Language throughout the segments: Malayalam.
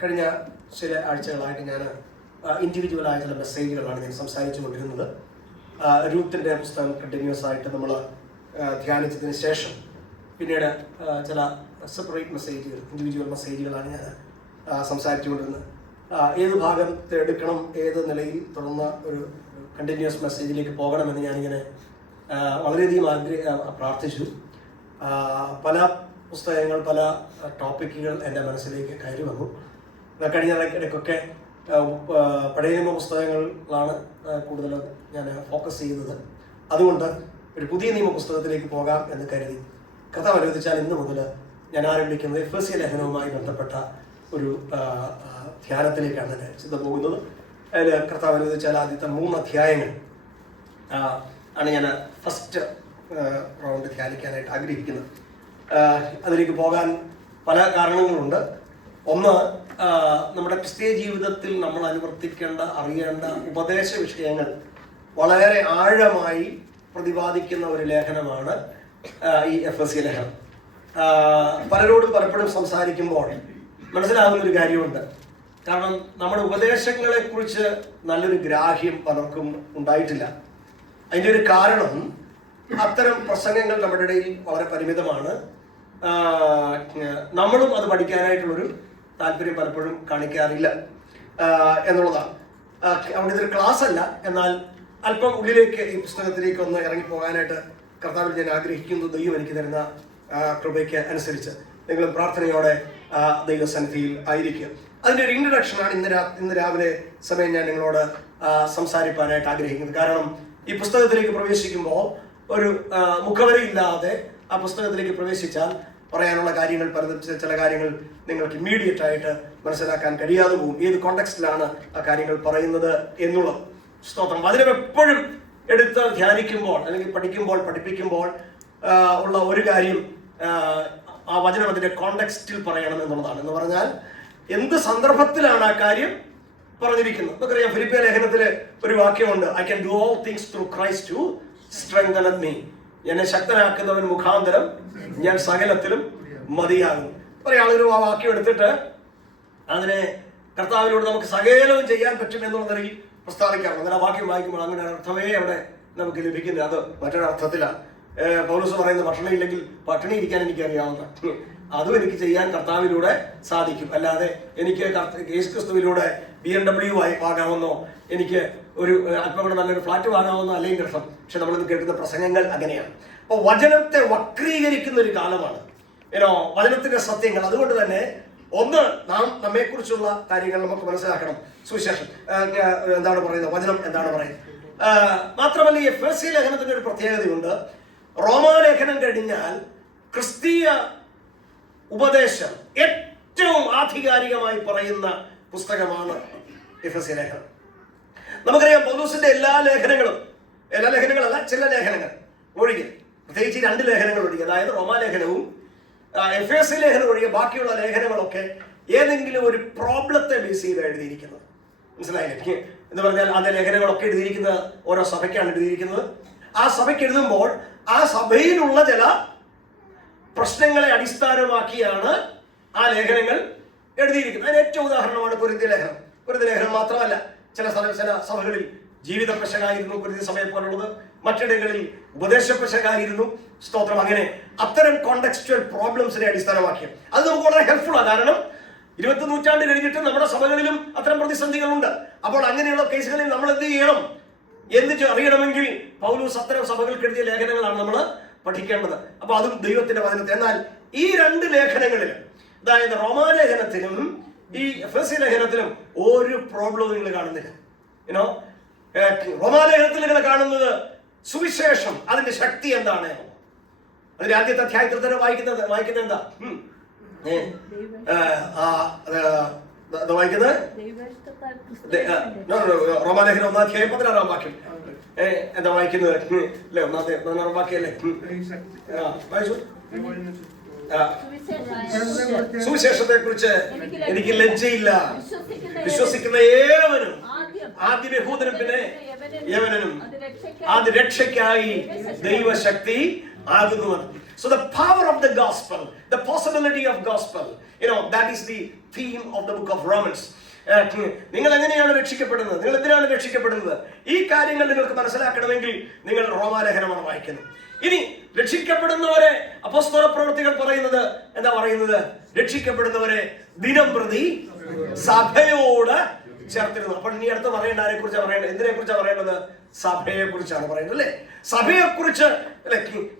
കഴിഞ്ഞ ചില ആഴ്ചകളായിട്ട് ഞാൻ ഇൻഡിവിജ്വൽ ആയിട്ടുള്ള മെസ്സേജുകളാണ് ഞാൻ സംസാരിച്ചു കൊണ്ടിരുന്നത്. രൂത്തിൻ്റെ പുസ്തകം കണ്ടിന്യൂസ് ആയിട്ട് നമ്മൾ ധ്യാനിച്ചതിന് ശേഷം പിന്നീട് ചില സെപ്പറേറ്റ് മെസ്സേജുകൾ, ഇൻഡിവിജ്വൽ മെസ്സേജുകളാണ് ഞാൻ സംസാരിച്ചു കൊണ്ടിരുന്നത്. ഏത് ഭാഗത്തെ എടുക്കണം, ഏത് നിലയിൽ തുടർന്ന ഒരു കണ്ടിന്യൂസ് മെസ്സേജിലേക്ക് പോകണമെന്ന് ഞാനിങ്ങനെ വളരെയധികം പ്രാർത്ഥിച്ചു. പല പുസ്തകങ്ങൾ, പല ടോപ്പിക്കുകൾ എൻ്റെ മനസ്സിലേക്ക് കയറി വന്നു. കഴിഞ്ഞ ഇടയ്ക്കൊക്കെ പഴയ നിയമ പുസ്തകങ്ങളിലാണ് കൂടുതൽ ഞാൻ ഫോക്കസ് ചെയ്യുന്നത്. അതുകൊണ്ട് ഒരു പുതിയ നിയമ പുസ്തകത്തിലേക്ക് പോകാം എന്ന് കരുതി കർത്താവ് അനുവദിച്ചാൽ ഇന്ന് മുതൽ ഞാൻ ആരംഭിക്കുന്നത് എഫെസ്യ ലേഖനവുമായി ബന്ധപ്പെട്ട ഒരു ധ്യാനത്തിലേക്കാണ് ഞാൻ ചിന്ത പോകുന്നത്. അതിൽ കർത്താവ് അനുവദിച്ചാൽ ആദ്യത്തെ 3 അധ്യായങ്ങൾ ആണ് ഞാൻ ഫസ്റ്റ് റൗണ്ട് ധ്യാനിക്കാനായിട്ട് ആഗ്രഹിക്കുന്നത്. അതിലേക്ക് പോകാൻ പല കാരണങ്ങളുണ്ട്. ഒന്ന്, നമ്മുടെ ക്രിസ്തീയ ജീവിതത്തിൽ നമ്മൾ അനുവർത്തിക്കേണ്ട, അറിയേണ്ട ഉപദേശ വിഷയങ്ങൾ വളരെ ആഴമായി പ്രതിപാദിക്കുന്ന ഒരു ലേഖനമാണ് ഈ എഫെസ്യ ലേഖനം. പലരോടും പലപ്പോഴും സംസാരിക്കുമ്പോൾ മനസ്സിലാകുന്ന ഒരു കാര്യമുണ്ട്. കാരണം നമ്മുടെ ഉപദേശങ്ങളെക്കുറിച്ച് നല്ലൊരു ഗ്രാഹ്യം പലർക്കും ഉണ്ടായിട്ടില്ല. അതിൻ്റെ ഒരു കാരണം, അത്തരം പ്രസംഗങ്ങൾ നമ്മുടെ ഇടയിൽ വളരെ പരിമിതമാണ്. നമ്മളും അത് പഠിക്കാനായിട്ടുള്ളൊരു താല്പര്യം പലപ്പോഴും കാണിക്കാറില്ല എന്നുള്ളതാണ്. അവിടെ ഇതൊരു ക്ലാസ് അല്ല, എന്നാൽ അല്പം ഉള്ളിലേക്ക് ഈ പുസ്തകത്തിലേക്ക് ഒന്ന് ഇറങ്ങിപ്പോകാനായിട്ട് കർത്താവിൽ ഞാൻ ആഗ്രഹിക്കുന്നു. ദൈവം എനിക്ക് തരുന്ന കൃപയ്ക്ക് അനുസരിച്ച് നിങ്ങൾ പ്രാർത്ഥനയോടെ ദൈവസന്നിധിയിൽ ആയിരിക്കുക. അതിൻ്റെ ഒരു ഇൻട്രഡക്ഷനാണ് ഇന്ന് രാവിലെ സമയം ഞാൻ നിങ്ങളോട് സംസാരിക്കാനായിട്ട് ആഗ്രഹിക്കുന്നത്. കാരണം ഈ പുസ്തകത്തിലേക്ക് പ്രവേശിക്കുമ്പോൾ ഒരു മുഖവരയില്ലാതെ ആ പുസ്തകത്തിലേക്ക് പ്രവേശിച്ചാൽ പറയാനുള്ള കാര്യങ്ങൾ, ചില കാര്യങ്ങൾ നിങ്ങൾക്ക് ഇമ്മീഡിയറ്റ് ആയിട്ട് മനസ്സിലാക്കാൻ കഴിയാതെ പോകും. ഏത് കോണ്ടെക്സ്റ്റിലാണ് ആ കാര്യങ്ങൾ പറയുന്നത് എന്നുള്ളത്. സ്തോത്രം. അതിനെ എപ്പോഴും എടുത്ത് ധ്യാനിക്കുമ്പോൾ അല്ലെങ്കിൽ പഠിപ്പിക്കുമ്പോൾ ഉള്ള ഒരു കാര്യം, ആ വചനം അതിൻ്റെ കോണ്ടെക്സ്റ്റിൽ പറയണം എന്നുള്ളതാണ്. എന്ന് പറഞ്ഞാൽ എന്ത് സന്ദർഭത്തിലാണ് ആ കാര്യം പറഞ്ഞിരിക്കുന്നത്. നമുക്കറിയാം, ഫിലിപ്പിയ ലേഖനത്തിൽ ഒരു വാക്യമുണ്ട്, I can do all things through Christ who strengtheneth me. എന്നെ ശക്തനാക്കുന്നവൻ മുഖാന്തരം ഞാൻ സകലത്തിലും മതിയാകും. കുറെ ആളൊരു ആ വാക്യം എടുത്തിട്ട് അതിനെ കർത്താവിലൂടെ നമുക്ക് സകലവും ചെയ്യാൻ പറ്റും എന്നുള്ളതിൽ പ്രസ്താവിക്കാറുണ്ട്. അങ്ങനെ ആ വാക്യം വായിക്കുമ്പോൾ അങ്ങനെ അർത്ഥമേ അവിടെ നമുക്ക് ലഭിക്കുന്നത് അത് മറ്റൊരർത്ഥത്തിലാണ്. പൗലോസ് പറയുന്നത്, ഭക്ഷണം ഇല്ലെങ്കിൽ പട്ടിണി ഇരിക്കാൻ എനിക്കറിയാവുന്ന, അതും എനിക്ക് ചെയ്യാൻ കർത്താവിലൂടെ സാധിക്കും. അല്ലാതെ എനിക്ക് യേശുക്രിസ്തുവിലൂടെ BMW വാങ്ങാമെന്നോ, എനിക്ക് ഒരു അല്പം കൂടെ നല്ലൊരു ഫ്ലാറ്റ് വാങ്ങാമെന്നോ അല്ലെങ്കിൽ അർത്ഥം. പക്ഷെ നമ്മളിന്ന് കേൾക്കുന്ന പ്രസംഗങ്ങൾ അങ്ങനെയാണ്. അപ്പോൾ വചനത്തെ വക്രീകരിക്കുന്ന ഒരു കാലമാണ് വചനത്തിന്റെ സത്യങ്ങൾ. അതുകൊണ്ട് തന്നെ ഒന്ന്, നമ്മെക്കുറിച്ചുള്ള കാര്യങ്ങൾ നമുക്ക് മനസ്സിലാക്കണം. സുവിശേഷം എന്താണ് പറയുന്നത്, വചനം എന്താണ് പറയുന്നത്. മാത്രമല്ല, ഈ എഫെസ്യ ലേഖനത്തിന്റെ ഒരു പ്രത്യേകതയുണ്ട്. റോമാലേഖനം കഴിഞ്ഞാൽ ക്രിസ്തീയ ഉപദേശം ഏറ്റവും ആധികാരികമായി പറയുന്ന പുസ്തകമാണ് എഫെസ്യ ലേഖനം. നമുക്കറിയാം, പൗലോസിന്റെ എല്ലാ ലേഖനങ്ങളല്ല, ചില ലേഖനങ്ങൾ ഒഴികെ, പ്രത്യേകിച്ച് 2 ലേഖനങ്ങൾ ഒഴികെ, അതായത് റോമാലേഖനവും എഫെസ്യ ലേഖനം ഒഴികെ ബാക്കിയുള്ള ലേഖനങ്ങളൊക്കെ ഏതെങ്കിലും ഒരു പ്രോബ്ലത്തെ ബേസ് ചെയ്ത് എഴുതിയിരിക്കുന്നത്. മനസ്സിലായില്ലേ? എന്ന് പറഞ്ഞാൽ അതേ ലേഖനങ്ങളൊക്കെ എഴുതിയിരിക്കുന്നത് ഓരോ സഭയ്ക്കാണ് എഴുതിയിരിക്കുന്നത്. ആ സഭയ്ക്ക് എഴുതുമ്പോൾ ആ സഭയിലുള്ള ചില പ്രശ്നങ്ങളെ അടിസ്ഥാനമാക്കിയാണ് ആ ലേഖനങ്ങൾ എഴുതിയിരിക്കുന്നത്. അതിന് ഏറ്റവും ഉദാഹരണമാണ് കൊരിന്ത്യ ലേഖനം. കൊരിന്ത്യ ലേഖനം മാത്രമല്ല, ചില സഭകളിൽ ജീവിത പെശകായിരുന്നു കൊരിന്ത്യ സഭയെ പോലുള്ളത്, മറ്റിടങ്ങളിൽ ഉപദേശ പെശകായിരുന്നു. സ്തോത്രം. അങ്ങനെ അത്തരം കോണ്ടെക്സ്റ്റുവൽ പ്രോബ്ലംസിനെ അടിസ്ഥാനമാക്കി അത് നമുക്ക് വളരെ ഹെൽപ്ഫുള്ളാണ്. കാരണം 20 നൂറ്റാണ്ട് കഴിഞ്ഞിട്ട് നമ്മുടെ സഭകളിലും അത്തരം പ്രതിസന്ധികളുണ്ട്. അപ്പോൾ അങ്ങനെയുള്ള കേസുകളിൽ നമ്മൾ എന്ത് ചെയ്യണം എന്ന് അറിയണമെങ്കിൽ പൗലോസ് അത്തരം സഭകൾക്ക് എഴുതിയ ലേഖനങ്ങളാണ് നമ്മൾ പഠിക്കേണ്ടത്. അപ്പൊ അതും ദൈവത്തിന്റെ വചനത്തിൽ. എന്നാൽ ഈ 2 ലേഖനങ്ങളിലും, അതായത് റോമാലേഖനത്തിലും ഈ എഫെസ്യ ലേഖനത്തിലും ഒരു പ്രോബ്ലവും നിങ്ങൾ കാണുന്നില്ല. റോമാലേഖനത്തിൽ നിങ്ങൾ കാണുന്നത് സുവിശേഷം, അതിന്റെ ശക്തി എന്താണ്. അതിന്റെ ആദ്യത്തെ അധ്യായത്തിൽ തന്നെ വായിക്കുന്നത് എന്താ വായിക്കുന്നത്? റോമാലേഖനം 1-ാം അധ്യായം 16-ാം വാക്യം. എന്താ വായിക്കുന്നത്? അല്ലെ, 1-ാം വാക്യല്ലേ? വായിച്ചു. സുവിശേഷത്തെ കുറിച്ച് എനിക്ക് ലജ്ജയില്ല. വിശ്വസിക്കുന്ന ഏവനും, ആദ്യം യഹൂദനും പിന്നെ യവനനും, അത് രക്ഷയ്ക്കായി ദൈവശക്തി ആകുന്നു. So the power of the gospel, the possibility of gospel That is the theme of the book of Romans. നിങ്ങൾ എങ്ങനെയാണ് രക്ഷിക്കപ്പെടുന്നത്, നിങ്ങൾ എന്തിനാണ് രക്ഷിക്കപ്പെടുന്നത്, ഈ കാര്യങ്ങൾ നിങ്ങൾക്ക് മനസ്സിലാക്കണമെങ്കിൽ നിങ്ങൾ റോമാലേഖനമാണ് വായിക്കുന്നത്. ഇനി രക്ഷിക്കപ്പെടുന്നവരെ അപ്പോസ്തല പ്രവൃത്തികൾ പറയുന്നത് എന്താ പറയുന്നത്? രക്ഷിക്കപ്പെടുന്നവരെ ദിനം പ്രതി സഭയോട് ചേർത്തിരുന്നു. അപ്പോൾ ഇനി അടുത്ത് പറയേണ്ട ആരെ കുറിച്ചാണ് പറയേണ്ടത്? എന്തിനെ കുറിച്ചാണ് പറയേണ്ടത്? സഭയെ കുറിച്ചാണ് പറയുന്നത് അല്ലേ? സഭയെ കുറിച്ച്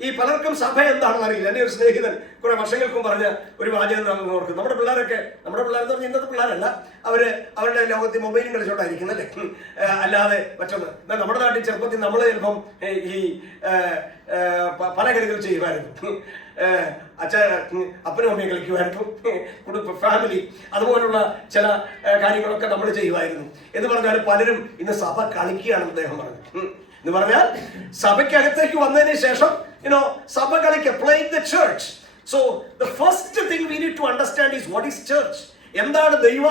ഈ പലർക്കും സഭ എന്താണെന്ന് അറിയില്ല. എന്റെ ഒരു സ്നേഹിതൻ കുറെ വർഷങ്ങൾക്കും പറഞ്ഞ ഒരു വാചകം നമ്മൾ ഓർക്കും. നമ്മുടെ പിള്ളേരെന്ന് പറഞ്ഞാൽ ഇന്നത്തെ പിള്ളേരല്ല, അവരുടെ ലോകത്തിൽ മൊബൈലും കളിച്ചോണ്ടായിരിക്കും അല്ലേ, അല്ലാതെ മറ്റൊന്ന്. നമ്മുടെ നാട്ടിൽ ചെറുപ്പത്തിൽ നമ്മൾ ചിലപ്പം ഈ പല കളികൾ ചെയ്യുമായിരുന്നു. അപ്പനും അമ്മയും കളിക്കുമായിരുന്നു, കുടുംബ ഫാമിലി അതുപോലുള്ള ചില കാര്യങ്ങളൊക്കെ നമ്മൾ ചെയ്യുമായിരുന്നു. എന്ന് പറഞ്ഞാൽ പലരും ഇന്ന് സഭ കളിക്കുകയാണെന്ന് അദ്ദേഹം പറഞ്ഞു. എന്ന് പറഞ്ഞാൽ സഭയ്ക്കകത്തേക്ക് വന്നതിന് ശേഷം സഭ കളിക്കുക, playing the church. So the first thing we need to understand is what is church. എന്താണ് ദൈവ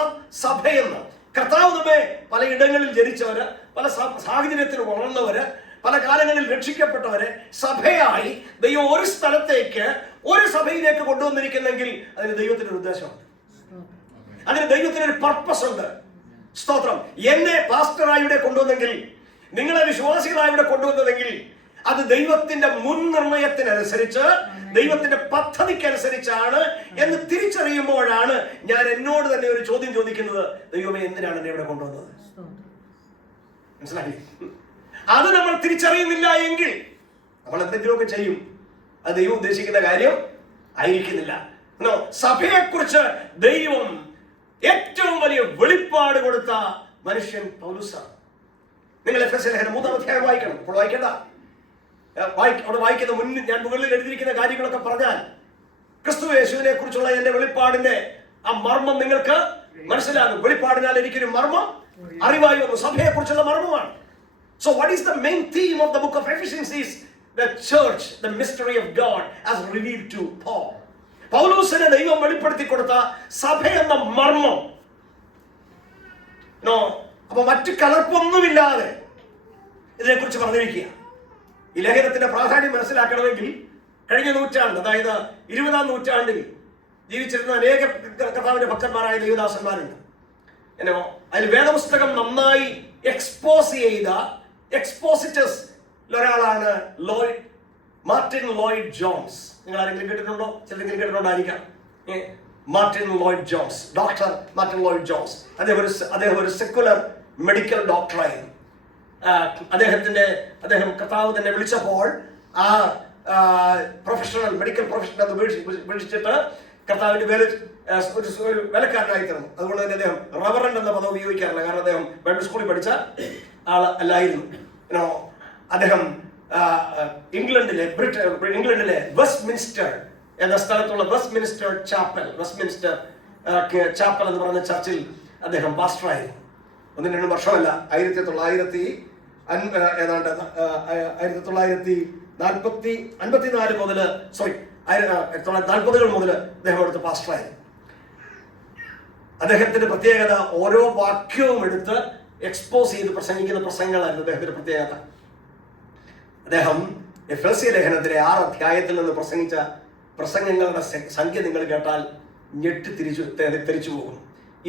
സഭയെന്ന്? കർത്താവ് നമ്മെ പല ഇടങ്ങളിൽ ജനിച്ചവര്, പല സാഹചര്യത്തിൽ വളർന്നവര്, പല കാലങ്ങളിൽ രക്ഷിക്കപ്പെട്ടവരെ സഭയായി ദൈവം ഒരു സ്ഥലത്തേക്ക്, ഒരു സഭയിലേക്ക് കൊണ്ടുവന്നിരിക്കുന്നെങ്കിൽ അതിന് ദൈവത്തിനൊരു ഉദ്ദേശമുണ്ട്, അതിന് ദൈവത്തിനൊരു പർപ്പസ് ഉണ്ട്. സ്തോത്രം. എന്നെ പാസ്റ്ററായി ഇവിടെ കൊണ്ടുവന്നെങ്കിൽ, നിങ്ങളെ വിശ്വാസികളായി ഇവിടെ കൊണ്ടുവന്നതെങ്കിൽ അത് ദൈവത്തിന്റെ മുൻനിർണയത്തിനനുസരിച്ച്, ദൈവത്തിന്റെ പദ്ധതിക്കനുസരിച്ചാണ് എന്ന് തിരിച്ചറിയുമ്പോഴാണ് ഞാൻ എന്നോട് തന്നെ ഒരു ചോദ്യം ചോദിക്കുന്നത്, ദൈവമേ എന്തിനാണ് എന്നെ ഇവിടെ കൊണ്ടുവന്നത്? മനസ്സിലായി? അത് നമ്മൾ തിരിച്ചറിയുന്നില്ല എങ്കിൽ നമ്മൾ എന്തെങ്കിലുമൊക്കെ ചെയ്യും, അത് ദൈവം ഉദ്ദേശിക്കുന്ന കാര്യം ആയിരിക്കുന്നില്ല. സഭയെക്കുറിച്ച് ദൈവം ഏറ്റവും വലിയ വെളിപ്പാട് കൊടുത്ത മനുഷ്യൻ പൗലോസാണ്. നിങ്ങൾ എഫെസ്യ ലേഖനം 3-ാം അധ്യായം വായിക്കണം. ഇപ്പോൾ വായിക്കണ്ട, അവിടെ വായിക്കുന്ന മുന്നിൽ ഞാൻ മുകളിൽ എഴുതിയിരിക്കുന്ന കാര്യങ്ങളൊക്കെ പറഞ്ഞാൽ ക്രിസ്തു യേശുവിനെ കുറിച്ചുള്ള എന്റെ വെളിപ്പാടിന്റെ ആ മർമ്മം നിങ്ങൾക്ക് മനസ്സിലാകും. വെളിപ്പാടിനാൽ എനിക്കൊരു മർമ്മം അറിവായി വന്നു, സഭയെ കുറിച്ചുള്ള മർമ്മമാണ്. So what is the main theme of the book of Ephesians is the church, the mystery of God as revealed to Paul. പൗലോസിനെ ദൈവം വെളിപ്പെടുത്തി കൊടുത്ത സഭ എന്ന മർമ്മം. അപ്പൊ മറ്റു കലർപ്പൊന്നുമില്ലാതെ ഇതിനെക്കുറിച്ച് പറഞ്ഞിരിക്കുക. ഈ ലേഖനത്തിന്റെ പ്രാധാന്യം മനസ്സിലാക്കണമെങ്കിൽ കഴിഞ്ഞ നൂറ്റാണ്ട്, അതായത് 20-ാം നൂറ്റാണ്ടിൽ ജീവിച്ചിരുന്ന അനേക കർത്താവിന്റെ ഭക്തന്മാരായ ദൈവദാസന്മാരുണ്ട്. അതിൽ വേദപുസ്തകം നന്നായി എക്സ്പോസ് ചെയ്ത എക്സ്പോസിറ്റേഴ്സ് ഒരാളാണ് മാർട്ടിൻ ലോയിഡ് ജോൺസ്. നിങ്ങൾ ആരെങ്കിലും കേട്ടിട്ടുണ്ടോ? ചിലരെങ്കിലും കേട്ടിട്ടുണ്ടായിരിക്കാം. Martin Lloyd Jones, doctor Martin Lloyd Jones. അദ്ദേഹം ഒരു സെക്കുലർ മെഡിക്കൽ ഡോക്ടറായിരുന്നു. അദ്ദേഹം കർത്താവ് തന്നെ വിളിച്ചപ്പോൾ ആ പ്രൊഫഷണൽ മെഡിക്കൽ പ്രൊഫഷണൽ വിളിച്ചിട്ട് കർത്താവിന്റെ ഒരു വേലക്കാരനായി തീർന്നു. അതുകൊണ്ട് തന്നെ അദ്ദേഹം റവറൻഡ് എന്ന പദം ഉപയോഗിക്കാറില്ല, കാരണം അദ്ദേഹം ബൈബിൾ സ്കൂളിൽ പഠിച്ച ആൾ അല്ലായിരുന്നു. അദ്ദേഹം ഇംഗ്ലണ്ടിലെ വെസ്റ്റ്മിൻസ്റ്റർ എന്ന സ്ഥലത്തുള്ള വെസ്റ്റ്മിൻസ്റ്റർ ചാപ്പൽ എന്ന് പറയുന്ന ചർച്ചിൽ അദ്ദേഹം പാസ്റ്ററായിരുന്നു. 1-2 വർഷമല്ല, 1954 മുതൽ 1940 മുതൽ അദ്ദേഹം അവിടുത്തെ പാസ്റ്ററായിരുന്നു. അദ്ദേഹത്തിന്റെ പ്രത്യേകത ഓരോ വാക്യവും എടുത്ത് എക്സ്പോസ് ചെയ്ത് പ്രസംഗിക്കുന്ന പ്രസംഗങ്ങളായിരുന്നു അദ്ദേഹത്തിന്റെ പ്രത്യേകത. അദ്ദേഹം എഫെസ്യ ലേഖനത്തിലെ 6 അധ്യായത്തിൽ നിന്ന് പ്രസംഗിച്ച പ്രസംഗങ്ങളുടെ സംഖ്യ നിങ്ങൾ കേട്ടാൽ ഞെട്ടി തിരിച്ചു പോകും.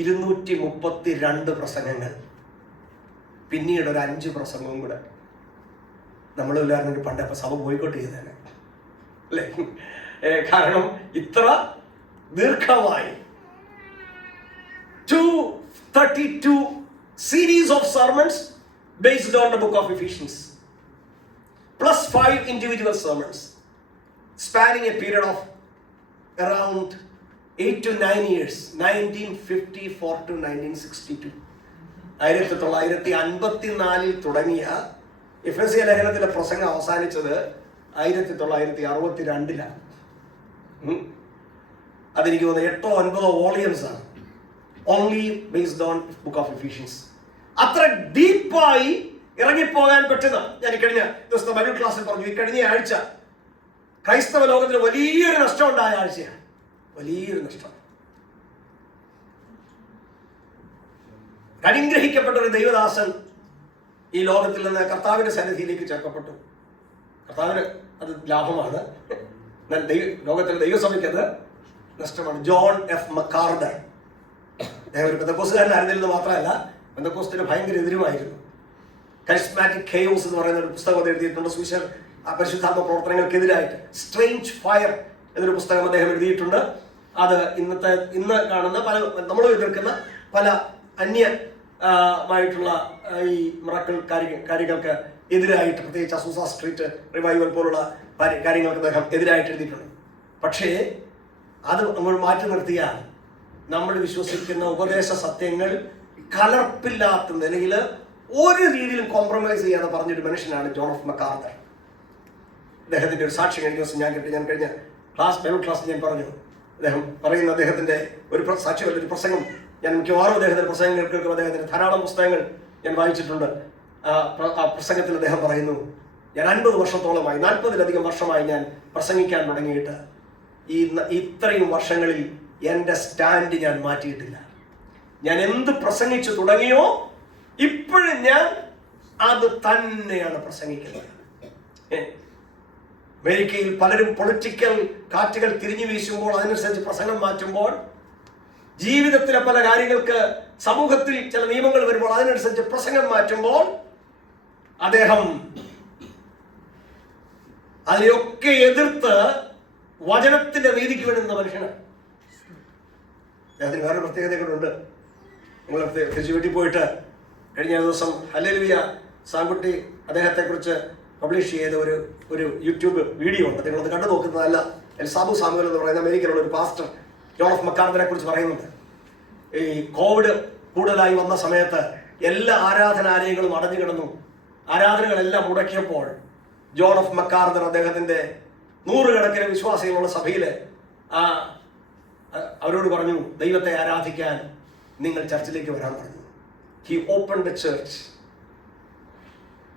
232 പ്രസംഗങ്ങൾ. പിന്നീട് ഒരു 5 പ്രസംഗവും കൂടെ. നമ്മളെല്ലാവരും പണ്ടപ്പോൾ സഭ ബോയ്ക്കോട്ട് ചെയ്തേനെ അല്ലേ? കാരണം ഇത്ര ദീർഘമായി 232 series of sermons based on the book of Ephesians, plus 5 individual sermons spanning a period of around 8 to 9 years, 1954 to 1962. 1954 തുടങ്ങിയ എഫെസ്യ ലേഖനത്തിലെ പ്രസംഗം അവസാനിച്ചത് 1962 അതെനിക്ക് തോന്നുന്നു 8-9 വോളിയംസ് ആണ്, only based on book of Ephesians. അത്ര ഡീപ്പായി ഇറങ്ങിപ്പോകാൻ പറ്റുന്ന, ഞാൻ കഴിഞ്ഞ ദിവസത്തെ ബൈബിൾ ക്ലാസ്സിൽ പറഞ്ഞു, ഈ കഴിഞ്ഞ ആഴ്ച ക്രൈസ്തവ ലോകത്തിന് വലിയൊരു നഷ്ടം ഉണ്ടായ ആഴ്ചയാണ്. വലിയൊരു നഷ്ടം. അനുഗ്രഹിക്കപ്പെട്ട ഒരു ദൈവദാസൻ ഈ ലോകത്തിൽ നിന്ന് കർത്താവിന്റെ സന്നിധിയിലേക്ക് ചേർക്കപ്പെട്ടു. കർത്താവിന് അത് ലാഭമാണ്, ലോകത്തിലെ ദൈവസഭയ്ക്ക് അത് നഷ്ടമാണ്. John F MacArthur. അദ്ദേഹം ഒരു പെന്തക്കോസ്തുകാരനായിരുന്നില്ലെന്ന് മാത്രമല്ല, പെന്തക്കോസ്തിന് ഭയങ്കര എതിരുമായിരുന്നു. കരിസ്മാറ്റിക് കെയോസ് എന്ന് പറയുന്ന ഒരു പുസ്തകം എഴുതിയിട്ടുണ്ട്. പരിശുദ്ധാത്മ പ്രവർത്തനങ്ങൾക്കെതിരായിട്ട് സ്ട്രേഞ്ച് ഫയർ എന്നൊരു പുസ്തകം അദ്ദേഹം എഴുതിയിട്ടുണ്ട്. അത് ഇന്ന് കാണുന്ന പല നമ്മൾ എതിർക്കുന്ന പല മായിട്ടുള്ള ഈ മിറക്കിൾ കാര്യങ്ങൾക്ക് എതിരായിട്ട്, പ്രത്യേകിച്ച് അസൂസ സ്ട്രീറ്റ് റിവൈവൽ പോലുള്ള കാര്യങ്ങൾക്ക് അദ്ദേഹം എതിരായിട്ട് എഴുതിയിട്ടുണ്ട്. പക്ഷേ അത് നമ്മൾ മാറ്റി നിർത്തിയാൽ നമ്മൾ വിശ്വസിക്കുന്ന ഉപദേശ സത്യങ്ങൾ കലർപ്പില്ലാത്ത നിലയിൽ ഒരു രീതിയിലും കോംപ്രമൈസ് ചെയ്യാതെ പറഞ്ഞൊരു മനുഷ്യനാണ് ജോൺ എഫ് മക്കാർദർ. അദ്ദേഹത്തിന്റെ ഒരു സാക്ഷി കഴിഞ്ഞ ദിവസം ഞാൻ കഴിഞ്ഞ ബൈബിൾ ക്ലാസ് ഞാൻ പറഞ്ഞു. അദ്ദേഹം പറയുന്ന അദ്ദേഹത്തിന്റെ ഒരു സാക്ഷികളുടെ ഒരു പ്രസംഗം, ഞാൻ മിക്കവാറും അദ്ദേഹത്തിന്റെ പ്രസംഗങ്ങൾ കേൾക്കുമ്പോൾ അദ്ദേഹത്തിന്റെ ധാരാളം പുസ്തകങ്ങൾ ഞാൻ വായിച്ചിട്ടുണ്ട്. ആ പ്രസംഗത്തിൽ അദ്ദേഹം പറയുന്നു, ഞാൻ 50 വർഷത്തോളമായി, 40-ലധികം വർഷമായി ഞാൻ പ്രസംഗിക്കാൻ തുടങ്ങിയിട്ട് ഇത്രയും വർഷങ്ങളിൽ എൻ്റെ സ്റ്റാൻഡ് ഞാൻ മാറ്റിയിട്ടില്ല. ഞാൻ എന്ത് പ്രസംഗിച്ചു തുടങ്ങിയോ ഇപ്പോഴും ഞാൻ അത് തന്നെയാണ് പ്രസംഗിക്കുന്നത്. അമേരിക്കയിൽ പലരും പൊളിറ്റിക്കൽ കാറ്റുകൾ തിരിഞ്ഞു വീശുമ്പോൾ അതിനനുസരിച്ച് പ്രസംഗം മാറ്റുമ്പോൾ, ജീവിതത്തിലെ പല കാര്യങ്ങൾക്ക് സമൂഹത്തിൽ ചില നിയമങ്ങൾ വരുമ്പോൾ അതിനനുസരിച്ച് പ്രസംഗം മാറ്റുമ്പോൾ, അദ്ദേഹം അതിനെയൊക്കെ എതിർത്ത് വചനത്തിന്റെ നീതിക്ക് വേണ്ടുന്ന മനുഷ്യനാണ്. അദ്ദേഹത്തിന് വേറെ പ്രത്യേകതകളുണ്ട്. നിങ്ങൾ തിരിച്ചു വീട്ടിൽ പോയിട്ട് കഴിഞ്ഞ ദിവസം ഹല്ലേലൂയ സാങ്കുട്ടി അദ്ദേഹത്തെക്കുറിച്ച് പബ്ലിഷ് ചെയ്ത ഒരു യൂട്യൂബ് വീഡിയോ ഉണ്ട്. നിങ്ങളത് കണ്ടു നോക്കുന്നതല്ല. സാബു സാമുവൽ എന്ന് പറയുന്ന അമേരിക്കയിലുള്ള ഒരു പാസ്റ്റർ ജോൺ എഫ് മക്കാർദറെ കുറിച്ച് പറയുന്നുണ്ട്. ഈ കോവിഡ് കൂടുതലായി വന്ന സമയത്ത് എല്ലാ ആരാധനാലയങ്ങളും അടഞ്ഞു കിടന്നു. ആരാധനകളെല്ലാം മുടക്കിയപ്പോൾ ജോൺ എഫ് മക്കാർദർ അദ്ദേഹത്തിന്റെ 100 കണക്കിന് വിശ്വാസികളുള്ള സഭയിൽ അവരോട് പറഞ്ഞു, ദൈവത്തെ ആരാധിക്കാൻ നിങ്ങൾ ചർച്ചിലേക്ക് വരാൻ പറഞ്ഞു. He opened A church.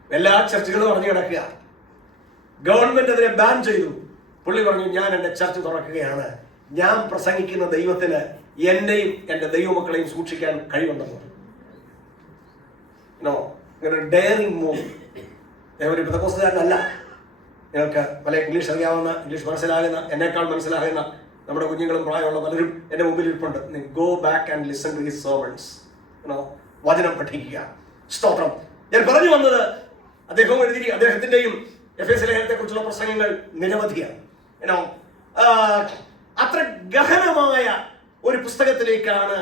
എല്ലാ ചർച്ചുകളും അടഞ്ഞു കിടക്കുക. ഗവൺമെന്റ് അതിനെ ബാൻ ചെയ്തു. പുള്ളി പറഞ്ഞു, ഞാൻ എൻ്റെ ചർച്ച് തുറക്കുകയാണ്. ഞാൻ പ്രസംഗിക്കുന്ന ദൈവത്തിന് എന്നെയും എൻ്റെ ദൈവമക്കളെയും സൂക്ഷിക്കാൻ കഴിവുണ്ടെന്ന്. ഇങ്ങനെ ഡെയറിംഗ് മൂവ്. ഒരു പെന്തക്കോസ്തുകാരനല്ല. നിങ്ങൾക്ക് പല ഇംഗ്ലീഷ് അറിയാവുന്ന, ഇംഗ്ലീഷ് മനസ്സിലാകുന്ന, എന്നേക്കാൾ മനസ്സിലാകുന്ന നമ്മുടെ കുഞ്ഞുങ്ങളും പ്രായമുള്ള പലരും എൻ്റെ മുമ്പിൽ ഇരിപ്പുണ്ട്. Go back and listen to his sermons. വചനം പഠിക്കുക. സ്തോത്രം. ഞാൻ പറഞ്ഞു വന്നത്, അദ്ദേഹത്തിന്റെയും എഫേസ്യ ലേഖനത്തെ കുറിച്ചുള്ള പ്രസംഗങ്ങൾ നിരവധിയാണ്. അത്ര ഗഹനമായ ഒരു പുസ്തകത്തിലേക്കാണ്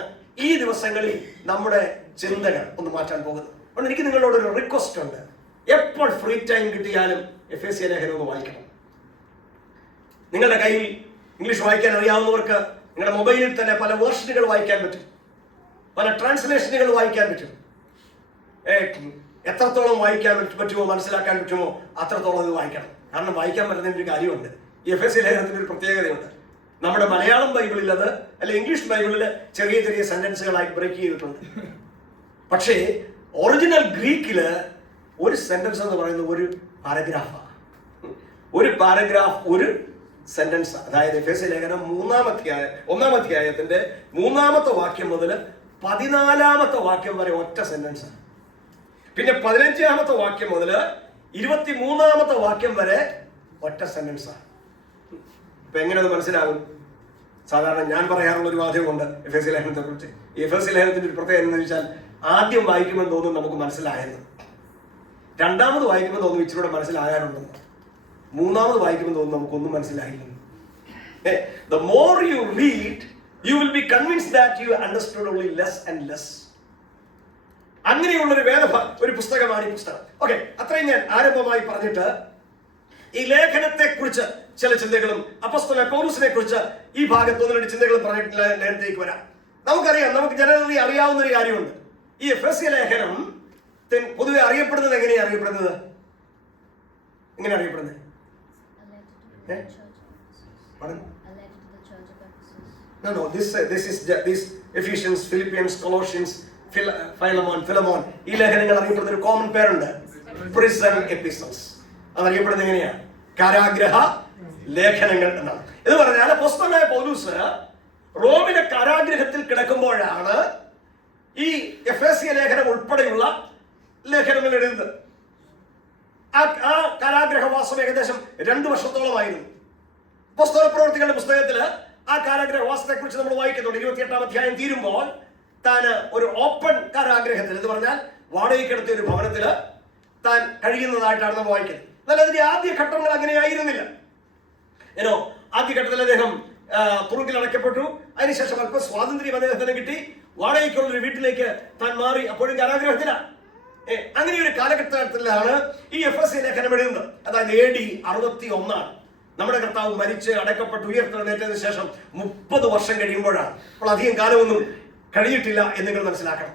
ഈ ദിവസങ്ങളിൽ നമ്മുടെ ചിന്തകൾ ഒന്ന് മാറ്റാൻ പോകുന്നത്. അതുകൊണ്ട് എനിക്ക് നിങ്ങളോട് ഒരു റിക്വസ്റ്റ് ഉണ്ട്. എപ്പോൾ ഫ്രീ ടൈം കിട്ടിയാലും എഫേസ്യ ലേഖനം ഒന്ന് വായിക്കണം. നിങ്ങളുടെ കയ്യിൽ ഇംഗ്ലീഷ് വായിക്കാൻ അറിയാവുന്നവർക്ക് നിങ്ങളുടെ മൊബൈലിൽ തന്നെ പല വേർഷനുകൾ വായിക്കാൻ പറ്റും, പല ട്രാൻസ്ലേഷനുകൾ വായിക്കാൻ പറ്റും. എത്രത്തോളം വായിക്കാൻ പറ്റുമോ, മനസ്സിലാക്കാൻ പറ്റുമോ അത്രത്തോളം ഇത് വായിക്കണം. കാരണം വായിക്കാൻ പറ്റുന്നതിൻ്റെ ഒരു കാര്യമുണ്ട്. ഈ എഫേസ്യ ലേഖനത്തിന് ഒരു പ്രത്യേകതയുണ്ട്. നമ്മുടെ മലയാളം ബൈബിളിൽ അത്, അല്ലെ ഇംഗ്ലീഷ് ബൈബിളിൽ ചെറിയ ചെറിയ സെന്റൻസുകളായി ബ്രേക്ക് ചെയ്തിട്ടുണ്ട്. പക്ഷേ ഒറിജിനൽ ഗ്രീക്കില് ഒരു സെന്റൻസ് എന്ന് പറയുന്നത് ഒരു പാരഗ്രാഫാണ്. ഒരു പാരഗ്രാഫ് ഒരു സെന്റൻസ്. അതായത് എഫേസ്യ ലേഖനം 1-ാം അധ്യായത്തിന്റെ 3-ാമത്തെ വാക്യം മുതൽ 14-ാമത്തെ വാക്യം വരെ ഒറ്റ സെന്റൻസ്. പിന്നെ 15-ാമത്തെ വാക്യം മുതൽ 23-ാമത്തെ വാക്യം വരെ ഒറ്റ സെന്റൻസ് ആണ്. ഇപ്പൊ എങ്ങനെ അത് മനസ്സിലാകും? സാധാരണ ഞാൻ പറയാറുള്ള ഒരു വാദ്യമുണ്ട് എഫേസ്യ ലേഖനത്തെ കുറിച്ച്. ഈ എഫേസ്യ ലേഖനത്തിന്റെ ഒരു പ്രത്യേകത എന്ന് വെച്ചാൽ, ആദ്യം വായിക്കുമ്പോൾ തോന്നും നമുക്ക് മനസ്സിലായെന്ന്, രണ്ടാമത് വായിക്കുമ്പോൾ തോന്നും ഇച്ചിലൂടെ മനസ്സിലാകാനുണ്ടെന്ന്, മൂന്നാമത് വായിക്കുമ്പോൾ തോന്നും നമുക്കൊന്നും മനസ്സിലായില്ലെന്ന്. The more you read, you will be convinced that you understood only less and less. അങ്ങനെയുള്ളൊരു ഒരു പുസ്തകമാണ് ഈ പുസ്തകം. ഓക്കെ, അത്രയും ഞാൻ ആരംഭമായി പറഞ്ഞിട്ട് ഈ ലേഖനത്തെ കുറിച്ച് ചില ചിന്തകളും അപ്പോസ്തലൻ പൗലോസിനെ കുറിച്ച് ഈ ഭാഗത്ത് 1-2 ചിന്തകളും പറഞ്ഞിട്ട് ലേഖനത്തിലേക്ക് വരാം. നമുക്കറിയാം, നമുക്ക് ജനറലി അറിയാവുന്ന ഒരു കാര്യമുണ്ട്. ഈ എഫേസ്യ ലേഖനം പൊതുവെ അറിയപ്പെടുന്നത് എങ്ങനെ അറിയപ്പെടുന്നത്? No, this Ephesians, Philippians, Colossians, Philemon. ഈ ലേഖനങ്ങൾ അറിയപ്പെടുന്ന ഒരു കോമൺ പേരുണ്ട്, പ്രിസൺ എപ്പിസോഡ്സ്. അതറിയപ്പെടുന്നത് എങ്ങനെയാ? കാരാഗ്രഹ ലേഖനങ്ങൾ എന്നാണ്. എന്ന് പറഞ്ഞാൽ അപ്പോസ്തലനായ പൗലോസ് റോമിലെ കാരാഗ്രഹത്തിൽ കിടക്കുമ്പോഴാണ് ഈ എഫേസ്യ ലേഖനം ഉൾപ്പെടെയുള്ള ലേഖനങ്ങൾ എഴുതുന്നത്. ആ കാരാഗ്രഹവാസം ഏകദേശം 2 വർഷത്തോളമായിരുന്നു. അപ്പോസ്തല പ്രവൃത്തികളുടെ പുസ്തകത്തില് ആ കാരാഗ്രഹവാസത്തെ കുറിച്ച് നമ്മൾ വായിക്കുന്നുണ്ട്. 28-ാം അധ്യായം തീരുമ്പോൾ താൻ ഒരു ഓപ്പൺ കാരാഗ്രഹത്തിൽ, എന്ന് പറഞ്ഞാൽ വാടകയ്ക്കെടുത്ത ഒരു ഭവനത്തിൽ താൻ കഴിയുന്നതായിട്ടാണ് നമ്മൾ വായിക്കുന്നത്. എന്നാൽ അതിന്റെ ആദ്യ ഘട്ടങ്ങൾ അങ്ങനെയായിരുന്നില്ല. ആദ്യഘട്ടത്തിൽ അദ്ദേഹം തുറുങ്കിൽ അടയ്ക്കപ്പെട്ടു. അതിനുശേഷം അല്പം സ്വാതന്ത്ര്യം അദ്ദേഹത്തിന് കിട്ടി. വാടകയ്ക്കുള്ള ഒരു വീട്ടിലേക്ക് താൻ മാറി. അപ്പോഴും കാരാഗ്രഹത്തിലാണ്. അങ്ങനെ ഒരു കാലഘട്ടത്തിലാണ് ഈ എഫെസ്യ ലേഖനം എഴുതുന്നത്. അതായത് AD 61 നമ്മുടെ കർത്താവ് മരിച്ച് അടക്കപ്പെട്ട് ഉയർത്തെഴുന്നേറ്റതിന് ശേഷം 30 വർഷം കഴിയുമ്പോഴാണ്. അപ്പോൾ അധികം കാലമൊന്നും കഴിഞ്ഞിട്ടില്ല എന്ന് നിങ്ങൾ മനസ്സിലാക്കണം.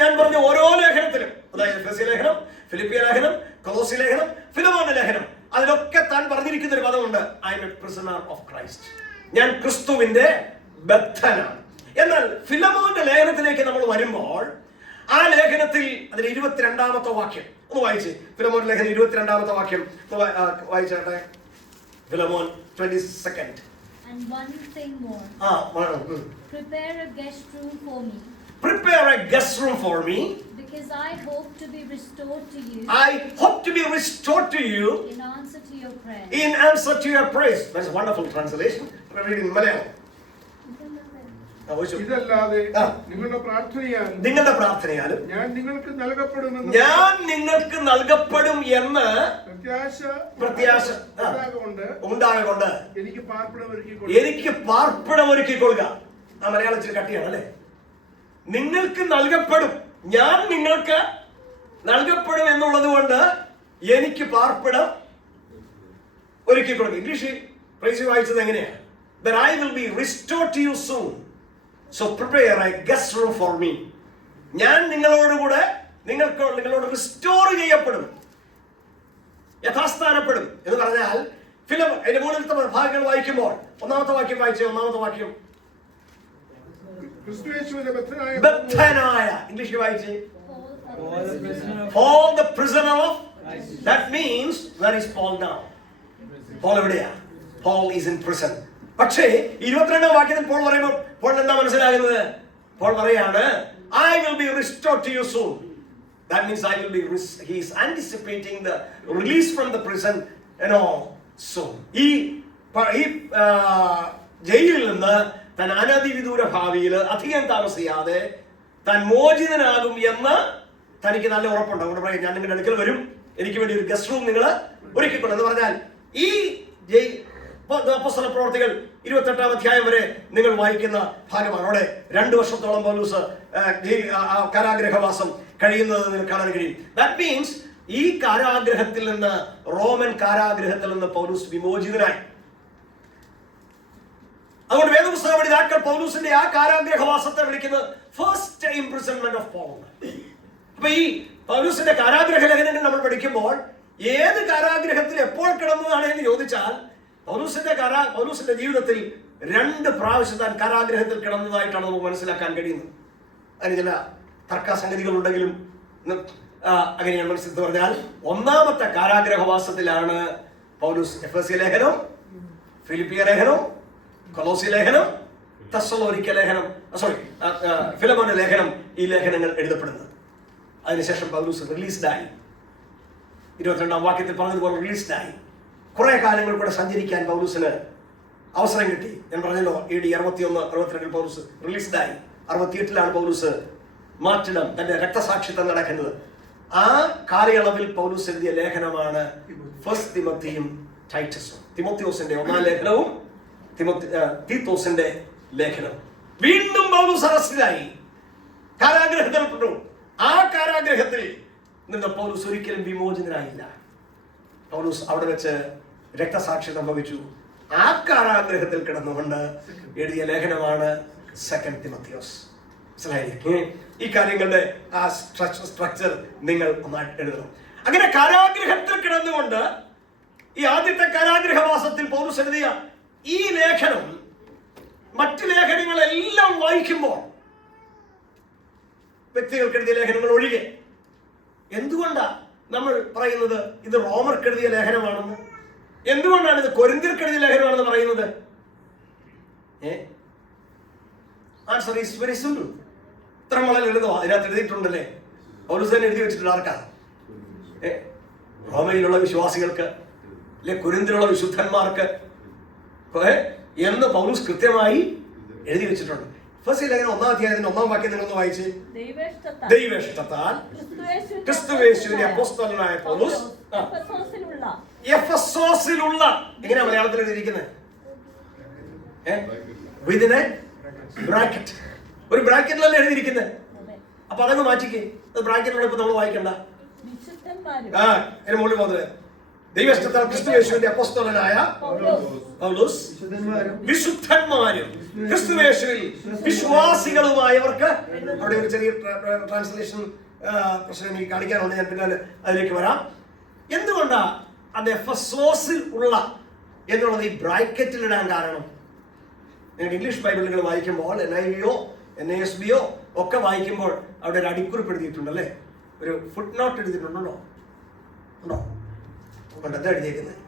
ഞാൻ പറഞ്ഞ ഓരോ ലേഖനത്തിലും, അതായത് എഫെസ്യ ലേഖനം, ഫിലിപ്പിയ ലേഖനം, കൊലോസ്യ ലേഖനം, ഫിലമോൻ ലേഖനം, അതിലൊക്കെ താൻ പറഞ്ഞിരിക്കുന്ന ഒരു പദമുണ്ട്, I am a prisoner of Christ. ഞാൻ ക്രിസ്തുവിന്റെ ബദ്ധനാണ്. എന്നാൽ ഫിലമോന്റെ ലേഖനത്തിലേക്ക് നമ്മൾ വരുമ്പോൾ ആ ലേഖനത്തിൽ അതിന് 22-ാമത്തെ വാക്യം ഒന്ന് വായിച്ച്. ഫിലമോൻ ലേഖനം 22-ാമത്തെ വാക്യം വായിച്ചാട്ടെ. Philemon 22nd. And one thing more. Prepare a guest room for me. Prepare a guest room for me. Because I hope to be restored to you. I hope to be restored to you. In answer to your prayer. In answer to your praise. That's a wonderful translation. Read in Malayalam. ഇതല്ലാതെ നിങ്ങളുടെ പ്രാർത്ഥനയാലും ഞാൻ നിങ്ങൾക്ക് നൽകപ്പെടും എന്ന് പ്രത്യാശ ഉണ്ടാകൊണ്ട് എനിക്ക് പാർപ്പിടം ഒരുക്കിക്കൊള്ളുക. ആ മലയാളത്തിൽ കട്ടിയാണ് അല്ലെ. നിങ്ങൾക്ക് നൽകപ്പെടും, ഞാൻ നിങ്ങൾക്ക് നൽകപ്പെടും എന്നുള്ളത് കൊണ്ട് എനിക്ക് പാർപ്പിടം ഒരുക്കിക്കൊള്ളുക. ഇംഗ്ലീഷ് പ്രൈസ് വായിച്ചത് എങ്ങനെയാണ്? That I will be restored to you soon. So prepare a guest room for me. ഞാൻ നിങ്ങളോടുകൂടെ നിങ്ങളോട് റിസ്റ്റോർ ചെയ്യപ്പെടും, യഥാസ്ഥാനപ്പെടും എന്ന് പറഞ്ഞാൽ അതിന്റെ മുകളിലത്തെ ഭാഗങ്ങൾ വായിക്കുമ്പോൾ ഒന്നാമത്തെ വാക്യം വായിച്ചേ. ഒന്നാമത്തെ വാക്യം ബദ്ധനായ, ഇംഗ്ലീഷ് വായിച്ചേ. Paul the prisoner of, that means where is Paul now? Paul എവിടെയാ? Paul is in prison. പക്ഷേ 22-ാം വാക്യത്തിൽ പോൾ പറയുമ്പോൾ പോൾ എന്താ മനസ്സിലാകുന്നത്? പോൾ പറയാണ്, I will be restored to you soon. That means he is anticipating the release from the prison soon. ഈ ജയിലിൽ നിന്ന് താൻ അനധിവിദൂര ഭാവിയിൽ അധികം താമസിയാതെ താൻ മോചിതനാകും എന്ന് തനിക്ക് നല്ല ഉറപ്പുണ്ട്. അതുകൊണ്ട് പറയാം, ഞാൻ നിങ്ങളുടെ അടുക്കൽ വരും, എനിക്ക് വേണ്ടി ഒരു ഗസ്റ്റ് റൂം നിങ്ങൾ ഒരുക്കിക്കൊള്ളു എന്ന് പറഞ്ഞാൽ ഈ അപ്പോസ്തല പ്രവർത്തികൾ 28-ാം അധ്യായം വരെ നിങ്ങൾ വായിക്കുന്ന ഭാഗമാണ്. അവിടെ 2 വർഷത്തോളം പൗലോസ് കാരാഗ്രഹവാസം കഴിയുന്നത് നിങ്ങൾക്ക് കാണാൻ കഴിയും. ദാറ്റ് മീൻസ് ഈ കാരാഗ്രഹത്തിൽ നിന്ന്, റോമൻ കാരാഗ്രഹത്തിൽ നിന്ന് പൗലോസ് വിമോചിതനായി. അതുകൊണ്ട് വേദപുസ്തക പഠിതാക്കൾ പൗലോസിന്റെ ആ കാരാഗ്രഹവാസത്തെ വിളിക്കുന്നത് ഫസ്റ്റ് ഇംപ്രിസൺമെന്റ് ഓഫ് പോൾ. അപ്പൊ ഈ പൗലോസിന്റെ കാരാഗ്രഹ ലേഖനങ്ങൾ നമ്മൾ പഠിക്കുമ്പോൾ ഏത് കാരാഗ്രഹത്തിൽ എപ്പോൾ കിടന്നതാണ് എന്ന് ചോദിച്ചാൽ പൗലോസിന്റെ ജീവിതത്തിൽ 2 പ്രാവശ്യം താൻ കാരാഗ്രഹത്തിൽ കിടന്നതായിട്ടാണ് നമുക്ക് മനസ്സിലാക്കാൻ കഴിയുന്നത്. അതിന് ചില തർക്കസംഗതികൾ ഉണ്ടെങ്കിലും അങ്ങനെയാണ് മനസ്സിൽ പറഞ്ഞാൽ ഒന്നാമത്തെ കാരാഗ്രഹവാസത്തിലാണ് പൗലോസ് എഫെസ്യ ലേഖനം, ഫിലിപ്പിയ ലേഖനം, കൊലോസ്യ ലേഖനം, തെസ്സലോനിക്ക ലേഖനം, ഫിലമോന്റെ ലേഖനം, ഈ ലേഖനങ്ങൾ എഴുതപ്പെടുന്നത്. അതിനുശേഷം പൗലോസ് റിലീസ്ഡായി. 22-ാം വാക്യത്തിൽ പറഞ്ഞതുപോലെ റിലീസ്ഡായി. കുറെ കാലങ്ങൾ കൂടെ സഞ്ചരിക്കാൻ പൗലോസിന് അവസരം കിട്ടി. ഞാൻ പറഞ്ഞല്ലോ, AD 61-62 പൗലോസ് റിലീസ്ഡായി. 68-ലാണ് പൗലോസ് മാർട്ടിനം, തന്റെ രക്തസാക്ഷിത്വം നടക്കുന്നത്. ആ കാലയളവിൽ പൗലോസ് എഴുതിയ ലേഖനമാണ് ഫസ്റ്റ് തിമോത്തിയും ടൈറ്റസും. തിമോത്തിയോസിന്റെ 1-ാം ലേഖനവും തീത്തോസിന്റെ ലേഖനവും. വീണ്ടും പൗലോസ് അറസ്റ്റിലായി, കാരാഗ്രഹത്തിൽപ്പെട്ടു. ആ കാരാഗ്രഹത്തിൽ നിന്ന് പൗലോസ് ഒരിക്കലും വിമോചിതനായില്ല. പൗലോസ് അവിടെ വെച്ച് രക്തസാക്ഷിത്വം സംഭവിച്ചു. ആ കാരാഗ്രഹത്തിൽ കിടന്നുകൊണ്ട് എഴുതിയ ലേഖനമാണ് 2 തിമോത്തിയോസ്. ഈ കാര്യങ്ങളുടെ ആ സ്ട്രക്ചർ നിങ്ങൾ ഒന്നായിട്ട് എഴുതണം. അങ്ങനെ കാരാഗ്രഹത്തിൽ കിടന്നുകൊണ്ട് ഈ ആദ്യത്തെ കാരാഗ്രഹവാസത്തിൽ പൗലോസ് എഴുതിയ ഈ ലേഖനം മറ്റു ലേഖനങ്ങളെല്ലാം വായിക്കുമ്പോൾ, വ്യക്തികൾക്ക് എഴുതിയ ലേഖനങ്ങൾ ഒഴികെ, എന്തുകൊണ്ടാണ് നമ്മൾ പറയുന്നത് ഇത് റോമർക്ക് എഴുതിയ ലേഖനമാണെന്ന്? എന്തുകൊണ്ടാണ് ഇത് കൊരിന്ത്യർക്ക് എഴുതിയ ലേഖനമാണെന്ന് പറയുന്നത്? Answer is very simple. ഇത്ര വളരെ ലളിതമാണ്. അതിനകത്ത് എഴുതിയിട്ടുണ്ടല്ലേ, പൗലോസ് തന്നെ എഴുതി വെച്ചിട്ടുണ്ട്. ആർക്കാ? റോമയിലുള്ള വിശ്വാസികൾക്ക്, അല്ലെ കൊരിന്ത്യയിലുള്ള വിശുദ്ധന്മാർക്ക്, എന്ന് പൗലോസ് കൃത്യമായി എഴുതി വെച്ചിട്ടുണ്ട്. എഫെസ്യ ലേഖനം 1-ാം അധ്യായത്തിന്റെ 1-ാം വാക്യം നിങ്ങളൊന്ന് വായിച്ച്. ദൈവേഷ്ടത്താൽ ക്രിസ്തുയേശുവിന്റെ അപ്പോസ്തലനായ പൗലോസ് എഫെസോസിലുള്ള, എങ്ങനെയാ മലയാളത്തിൽ എഴുതിയിരിക്കുന്നത്? Within A bracket. ഒരു ബ്രാക്കറ്റിലല്ലേ എഴുതിയിരിക്കുന്നത്. അപ്പൊ അതങ്ങ് മാറ്റിക്കേ. അത് ബ്രാക്കറ്റിലൂടെ ഇപ്പൊ നമ്മൾ വായിക്കണ്ട. അതിന് മുകളിൽ പോകുന്നത് ദൈവേഷ്ടത്താൽ ക്രിസ്തുയേശുവിന്റെ അപ്പോസ്തലനായ പൗലോസ് വിശുദ്ധന്മാരും ക്രിസ്തുയേശുവിൽ വിശ്വാസികളുമായവർക്ക്. അവിടെ ഒരു ചെറിയ ട്രാൻസ്ലേഷൻ പ്രശ്നം എനിക്ക് കാണിക്കാനുണ്ട്, ഞാൻ പിന്നെ അതിലേക്ക് വരാം. എന്തുകൊണ്ടാ അത് എഫെസോസിൽ ഉള്ള എന്നുള്ളത് ഈ ബ്രാക്കറ്റിൽ ഇടാൻ കാരണം? നിങ്ങൾ ഇംഗ്ലീഷ് ബൈബിളുകൾ വായിക്കുമ്പോൾ NIV-യോ NASB-യോ ഒക്കെ വായിക്കുമ്പോൾ അവിടെ ഒരു അടിക്കുറിപ്പ് എഴുതിയിട്ടുണ്ട് അല്ലേ? ഒരു ഫുട് നോട്ട് എഴുതിയിട്ടുണ്ടോ? ഉണ്ടോ? എന്താ എഴുതിയിരിക്കുന്നത്?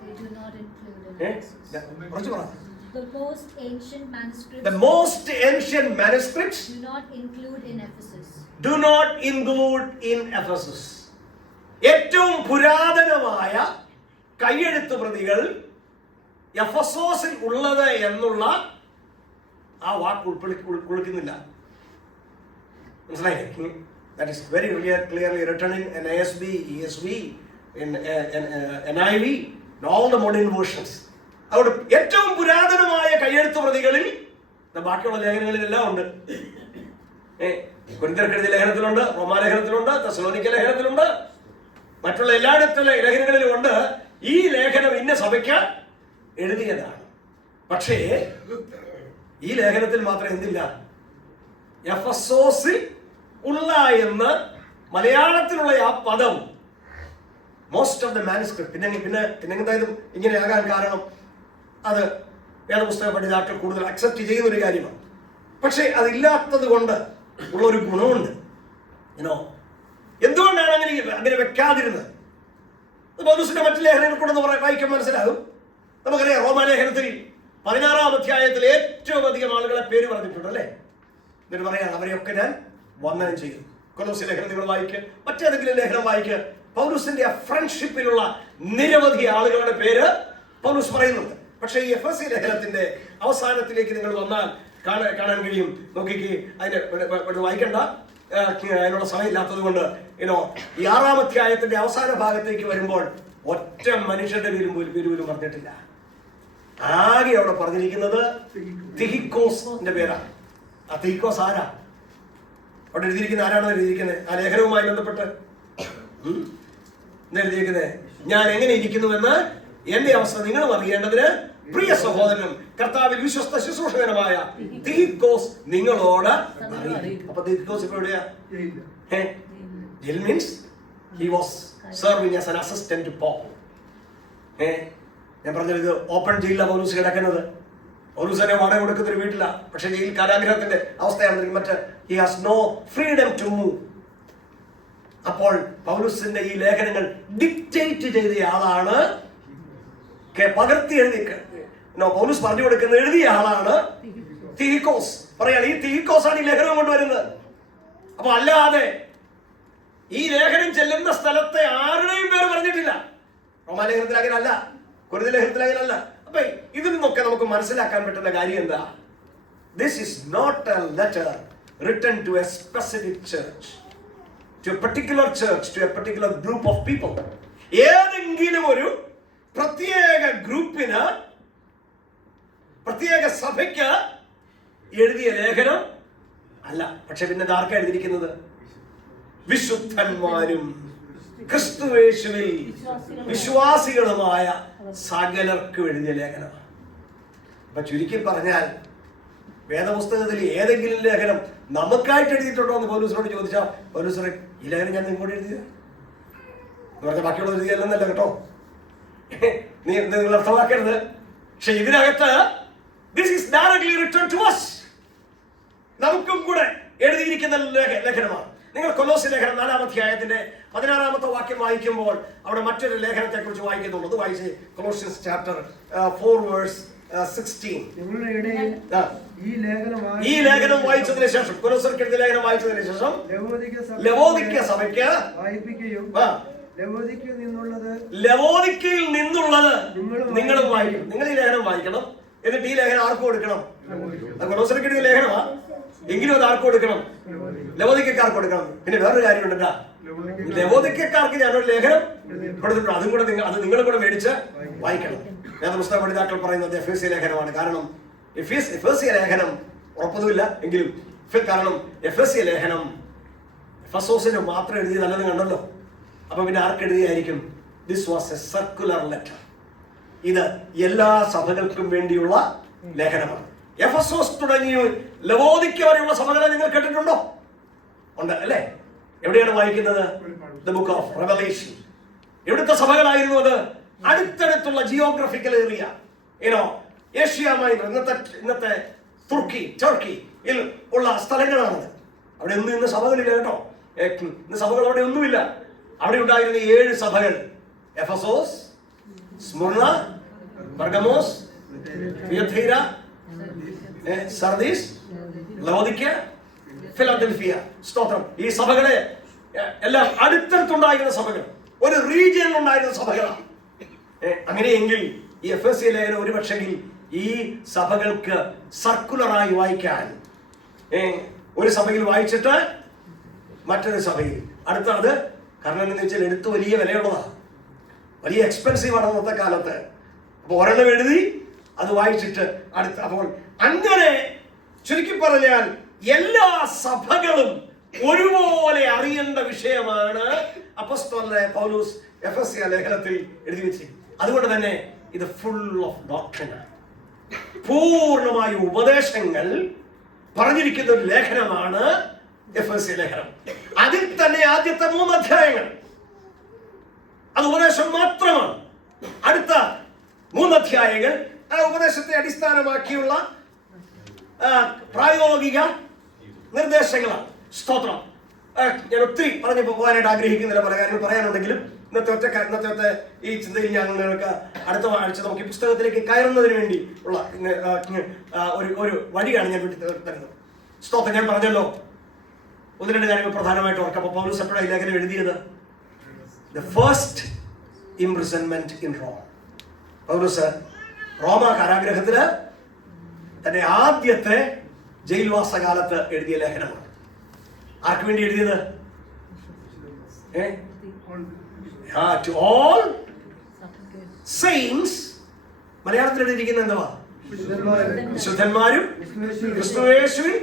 The most ancient manuscripts. The most ancient manuscripts do not include in Ephesus. Do not include in Ephesus. ഏറ്റവും പുരാതനമായ കയ്യെഴുത്ത് പ്രതികൾ എഫെസോസിൽ ഉള്ളത് എന്നുള്ള ആ വാക്ക് ഉൾക്കൊള്ളുന്നില്ല. മനസ്സിലായില്ലേ? That is very clearly written in NASB, ESV, in NIV, in all the modern versions. അവിടെ ഏറ്റവും പുരാതനമായ കയ്യെഴുത്ത് പ്രതികളിൽ ബാക്കിയുള്ള ലേഖനങ്ങളിലെല്ലാം ഉണ്ട്. കൊരിന്ത്യർക്ക് എഴുതിയ ലേഖനത്തിലുണ്ട്, റോമാലേഖനത്തിലുണ്ട്, തെസ്സലോനിക്ക ലേഖനത്തിലുണ്ട്, മറ്റുള്ള എല്ലായിടത്തും ലേഖനങ്ങളിലും ഉണ്ട്. ഈ ലേഖനം ഇന്ന സഭയ്ക്ക് എഴുതിയതാണ്. പക്ഷേ ഈ ലേഖനത്തിൽ മാത്രം എന്തില്ല? എഫെസോസിൽ ഉള്ള എന്ന് മലയാളത്തിലുള്ള ആ പദം മോസ്റ്റ് ഓഫ് ദ മാനുസ്ക്രിപ്റ്റ്. പിന്നെ എന്തായാലും ഇങ്ങനെയാകാൻ കാരണം അത് വേദപുസ്തക പഠിതാക്കൾ കൂടുതൽ അക്സെപ്റ്റ് ചെയ്യുന്ന ഒരു കാര്യമാണ്. പക്ഷേ അതില്ലാത്തത് കൊണ്ട് ഉള്ള ഒരു ഗുണമുണ്ട്. എന്തുകൊണ്ടാണ് അങ്ങനെ വെക്കാതിരുന്നത്? പൗലോസിന്റെ മറ്റു ലേഖനങ്ങൾ കൂടെ വായിക്കാൻ മനസ്സിലാകും. നമുക്കറിയാം, റോമാലേഖനത്തിൽ 16-ാം അധ്യായത്തിൽ ഏറ്റവും അധികം ആളുകളെ പേര് പറഞ്ഞിട്ടുണ്ട് അല്ലേ? എന്നിട്ട് പറയാം, അവരെയൊക്കെ ഞാൻ വന്ദനം ചെയ്തു. കൊലോസ്യ ലേഖനം നിങ്ങൾ വായിക്കുക, മറ്റേതെങ്കിലും ലേഖനം വായിക്കുക, പൗലോസിന്റെ ആ ഫ്രണ്ട്ഷിപ്പിലുള്ള നിരവധി ആളുകളുടെ പേര് പൗലോസ് പറയുന്നുണ്ട്. പക്ഷേ ഈ എഫെസ്യ ലേഖനത്തിന്റെ അവസാനത്തിലേക്ക് നിങ്ങൾ വന്നാൽ കാണാൻ കഴിയും. നോക്കിക്ക്, അതിന് വായിക്കണ്ട, അതിനുള്ള സമയമില്ലാത്തത് കൊണ്ട് ഈ 6-ാം അധ്യായത്തിന്റെ അവസാന ഭാഗത്തേക്ക് വരുമ്പോൾ ഒറ്റ മനുഷ്യന്റെ പേര് പോലും പറഞ്ഞിട്ടില്ല. ആകെ അവിടെ പറഞ്ഞിരിക്കുന്നത് തിഹിക്കോസിന്റെ പേരാണ്. ആ തിഹിക്കോസ് ആരാ? അവിടെ എഴുതിയിരിക്കുന്ന ആരാണെന്ന് എഴുതിയിരിക്കുന്നത്? ആ ലേഖനവുമായി ബന്ധപ്പെട്ട് എഴുതിയിരിക്കുന്നത്, ഞാൻ എങ്ങനെ ഇരിക്കുന്നുവെന്ന് എന്റെ അവസ്ഥ നിങ്ങളും അറിയേണ്ടതിന് പ്രിയ സഹോദരനും കർത്താവിൽ വിശ്വസ്ത ശുശ്രൂഷകനുമായ തിഹിക്കോസ് നിങ്ങളോട് അറിയിക്കും. അപ്പൊ തിഹിക്കോസ് ഇപ്പൊ എവിടെയാ? Means he was serving as an assistant to Paul. ഞാൻ പറഞ്ഞത്, ഇത് ഓപ്പൺ ജയിലിലാണ് പൗലോസ് കിടക്കുന്നത്. പൗലോസിനെ വാടക കൊടുക്കുന്ന ഒരു വീട്ടില. പക്ഷെ ജയിൽ കാരാഗ്രഹത്തിന്റെ അവസ്ഥയാണ്. മറ്റേ he has no freedom to move. അപ്പോൾ പൗലോസിന്റെ ഈ ലേഖനങ്ങൾ ഡിക്റ്റേറ്റ് ചെയ്ത ആളാണ്, പകർത്തി എഴുതി പൗലോസ് പറഞ്ഞു കൊടുക്കുന്ന എഴുതിയ ആളാണ് തിഹിക്കോസ്. പറയാണ്, ഈ തിഹിക്കോസ് ആണ് ഈ ലേഖനം കൊണ്ടുവരുന്നത്. അപ്പൊ അല്ലാതെ ഈ ലേഖനം ചെല്ലുന്ന സ്ഥലത്തെ ആരുടെയും പേര് പറഞ്ഞിട്ടില്ല. റോമാലേഖനത്തിൽ അങ്ങനല്ല, കൊരിന്ത്യ ലേഖനത്തിൽ അങ്ങനല്ല. അപ്പൊ ഇതിൽ നിന്നൊക്കെ നമുക്ക് മനസ്സിലാക്കാൻ പറ്റുന്ന കാര്യം എന്താ? This is not a letter written to a specific church, to a particular church, to a particular group of people. ഏതെങ്കിലും ഒരു പ്രത്യേക ഗ്രൂപ്പിന്, പ്രത്യേക സഭയ്ക്ക് എഴുതിയ ലേഖനം അല്ല. പക്ഷെ പിന്നെ ആർക്കാ എഴുതിയിരിക്കുന്നത്? വിശുദ്ധന്മാരും ക്രിസ്തുയേശുവിൽ വിശ്വാസികളുമായ സകലർക്കും എഴുതിയ ലേഖനമാണ്. അപ്പൊ ചുരുക്കി പറഞ്ഞാൽ, വേദപുസ്തകത്തിൽ ഏതെങ്കിലും ലേഖനം നമുക്കായിട്ട് എഴുതിയിട്ടുണ്ടോ എന്ന് പൗലോസിനോട് ചോദിച്ചാൽ പൗലോസ് പറയും, ഈ ലേഖനം ഞാൻ നിങ്ങളോട് എഴുതിയത് എന്ന് പറഞ്ഞാൽ ബാക്കിയുള്ള എഴുതിയല്ലെന്നല്ല കേട്ടോ, നിങ്ങൾ അർത്ഥമാക്കരുത്. പക്ഷെ ഇതിനകത്ത് this is directly written to us, നമുക്കും കൂടെ എഴുതിയിരിക്കുന്ന ലേഖനമാണ്. നിങ്ങൾ കൊലോസ്യ ലേഖനം 4-ാം അധ്യായത്തിന്റെ 16-ാമത്തെ വാക്യം വായിക്കുമ്പോൾ അവിടെ മറ്റൊരു ലേഖനത്തെ കുറിച്ച് വായിക്കുന്നുണ്ട്. അത് വായിച്ച് കൊലോഷ്യൻസ് ചാപ്റ്റർ 4 വേഴ്സ് 16. ഈ ലേഖനം വായിച്ചതിന് ശേഷം, കൊലോസ്യർക്ക് എഴുതിയ ലേഖനം വായിച്ചതിന് ശേഷം ലവോദിക്യ സഭയ്ക്ക് ലവോദിക്കയിൽ നിന്നുള്ളത് നിങ്ങളും വായിക്കണം. നിങ്ങൾ ഈ ലേഖനം വായിക്കണം. എന്നിട്ട് ഈ ലേഖനം ആർക്ക് കൊടുക്കണം? കൊലോസ്യർക്ക് എഴുതിയ ലേഖനമാ, എങ്കിലും അത് ആർക്ക് കൊടുക്കണം? ലവോദിക്കക്കാർക്ക് കൊടുക്കണം. പിന്നെ വേറൊരു കാര്യമുണ്ടല്ലോ, ലവോദിക്കക്കാർക്ക് ഞാനൊരു ലേഖനം കൊടുത്തിട്ടുണ്ട്, അതും കൂടെ അത് നിങ്ങളും കൂടെ മേടിച്ച് വായിക്കണം. വേദപുസ്തക പഠിതാക്കൾ പറയുന്നത് എഫേസ്യ ലേഖനമാണ്. കാരണം എഫേസ്യ ലേഖനം ഉറപ്പൊന്നുമില്ല എങ്കിലും, കാരണം എഫേസ്യ ലേഖനം എഫെസോസിന് മാത്രം എഴുതിയതല്ലെന്ന് കണ്ടല്ലോ. അപ്പൊ പിന്നെ ആർക്ക് എഴുതിയായിരിക്കും? This was a circular letter. ഇത് എല്ലാ സഭകൾക്കും വേണ്ടിയുള്ള ലേഖനമാണ്. എഫെസോസ് തുടങ്ങി ലവോദിക്ക വരെയുള്ള സഭകളെ നിങ്ങൾ കേട്ടിട്ടുണ്ടോ? ഉണ്ട് അല്ലേ? എവിടെയാണ് വായിക്കുന്നത്? The book of revelation. എവിടുത്തെ സഭകളായിരുന്നു അത്? അടുത്തടുത്തുള്ള ജിയോഗ്രഫിക്കൽ ഏരിയ, ഏഷ്യ മൈനർ, ഇന്നത്തെ ടർക്കിയിൽ ഉള്ള സ്ഥലങ്ങളാണത്. അവിടെ ഒന്നും ഇന്ന് സഭകളില്ല കേട്ടോ. ഇന്ന് സഭകൾ അവിടെ ഒന്നുമില്ല. അവിടെ ഉണ്ടായിരുന്ന 7 സഭകൾ: എഫെസോസ്, സ്മുർണ, പെർഗമോസ്, തിയതൈര, സർദീസ്, ലവോദിക്ക, ഫിലദൽഫിയ. സ്തോത്രം. ഈ സഭകളെ എല്ലാം അടുത്തടുത്തുണ്ടായിരുന്ന സഭകൾ, ഒരു റീജിയനിൽ ഉണ്ടായിരുന്ന സഭകളാണ്. അങ്ങനെയെങ്കിൽ ഈ എഫെസ്യ ലേഖനം ഒരു പക്ഷെങ്കിൽ ഈ സഭകൾക്ക് സർക്കുലറായി വായിക്കാൻ, ഒരു സഭയിൽ വായിച്ചിട്ട് മറ്റൊരു സഭയിൽ അടുത്തത്, കാരണം എന്താണെന്ന് വെച്ചാൽ എഴുത്ത് വലിയ വിലയുള്ളതാണ്, വലിയ എക്സ്പെൻസീവ് ആണ് അന്നത്തെ കാലത്ത്. അപ്പൊ ഒരെണ്ണം എഴുതി അത് വായിച്ചിട്ട് അടുത്ത. അപ്പോൾ അങ്ങനെ ചുരുക്കി പറഞ്ഞാൽ എല്ലാ സഭകളും ഒരുപോലെ അറിയേണ്ട വിഷയമാണ് അപ്പോസ്തലനായ പൗലോസ് എഫെസ്യ ലേഖനത്തിൽ എഴുതി വെച്ചത്. അതുകൊണ്ട് തന്നെ ഇത് ഫുൾ ഓഫ് ഡോക്ട്രിനാണ്. പൂർണ്ണമായ ഉപദേശങ്ങൾ പറഞ്ഞിരിക്കുന്ന ഒരു ലേഖനമാണ് എഫെസ്യ ലേഖനം. അതിൽ തന്നെ ആദ്യത്തെ 3 അധ്യായങ്ങൾ അത് ഉപദേശം മാത്രമാണ്. അടുത്ത 3 അധ്യായങ്ങൾ ആ ഉപദേശത്തെ അടിസ്ഥാനമാക്കിയുള്ള പ്രായോഗിക നിർദ്ദേശങ്ങളാണ്. സ്തോത്രം. ഞാൻ ഒത്തിരി പറഞ്ഞു പോകാനായിട്ട് ആഗ്രഹിക്കുന്നില്ല, പല കാര്യങ്ങൾ പറയാനുണ്ടെങ്കിലും ഇന്നത്തെ ഈ ചിന്തയിൽ ഞാൻ നിങ്ങൾക്ക് അടുത്ത ആഴ്ച നമുക്ക് ഈ പുസ്തകത്തിലേക്ക് കയറുന്നതിന് വേണ്ടി ഉള്ള ഒരു വഴിയാണ് ഞാൻ വേണ്ടി തരുന്നത്. സ്തോത്രം. ഞാൻ പറഞ്ഞല്ലോ 1-2 കാര്യങ്ങൾ പ്രധാനമായിട്ട് ഓർക്കാം. അപ്പോൾ പൗലോസ് എപ്പോഴാണ് ഈ ലേഖനം എഴുതിയത്? The first imprisonment in Rome. പൗലോസ് റോമ കാരാഗ്രഹത്തില് തന്റെ ആദ്യത്തെ ജയിൽവാസകാലത്ത് എഴുതിയ ലേഖനമാണ്. ആർക്ക് വേണ്ടി എഴുതിയത്? To all saints. മലയാളത്തിൽ എഴുതിയിരിക്കുന്നത് എന്തുവാ? വിശുദ്ധന്മാരും ക്രിസ്തുയേശുവിൽ.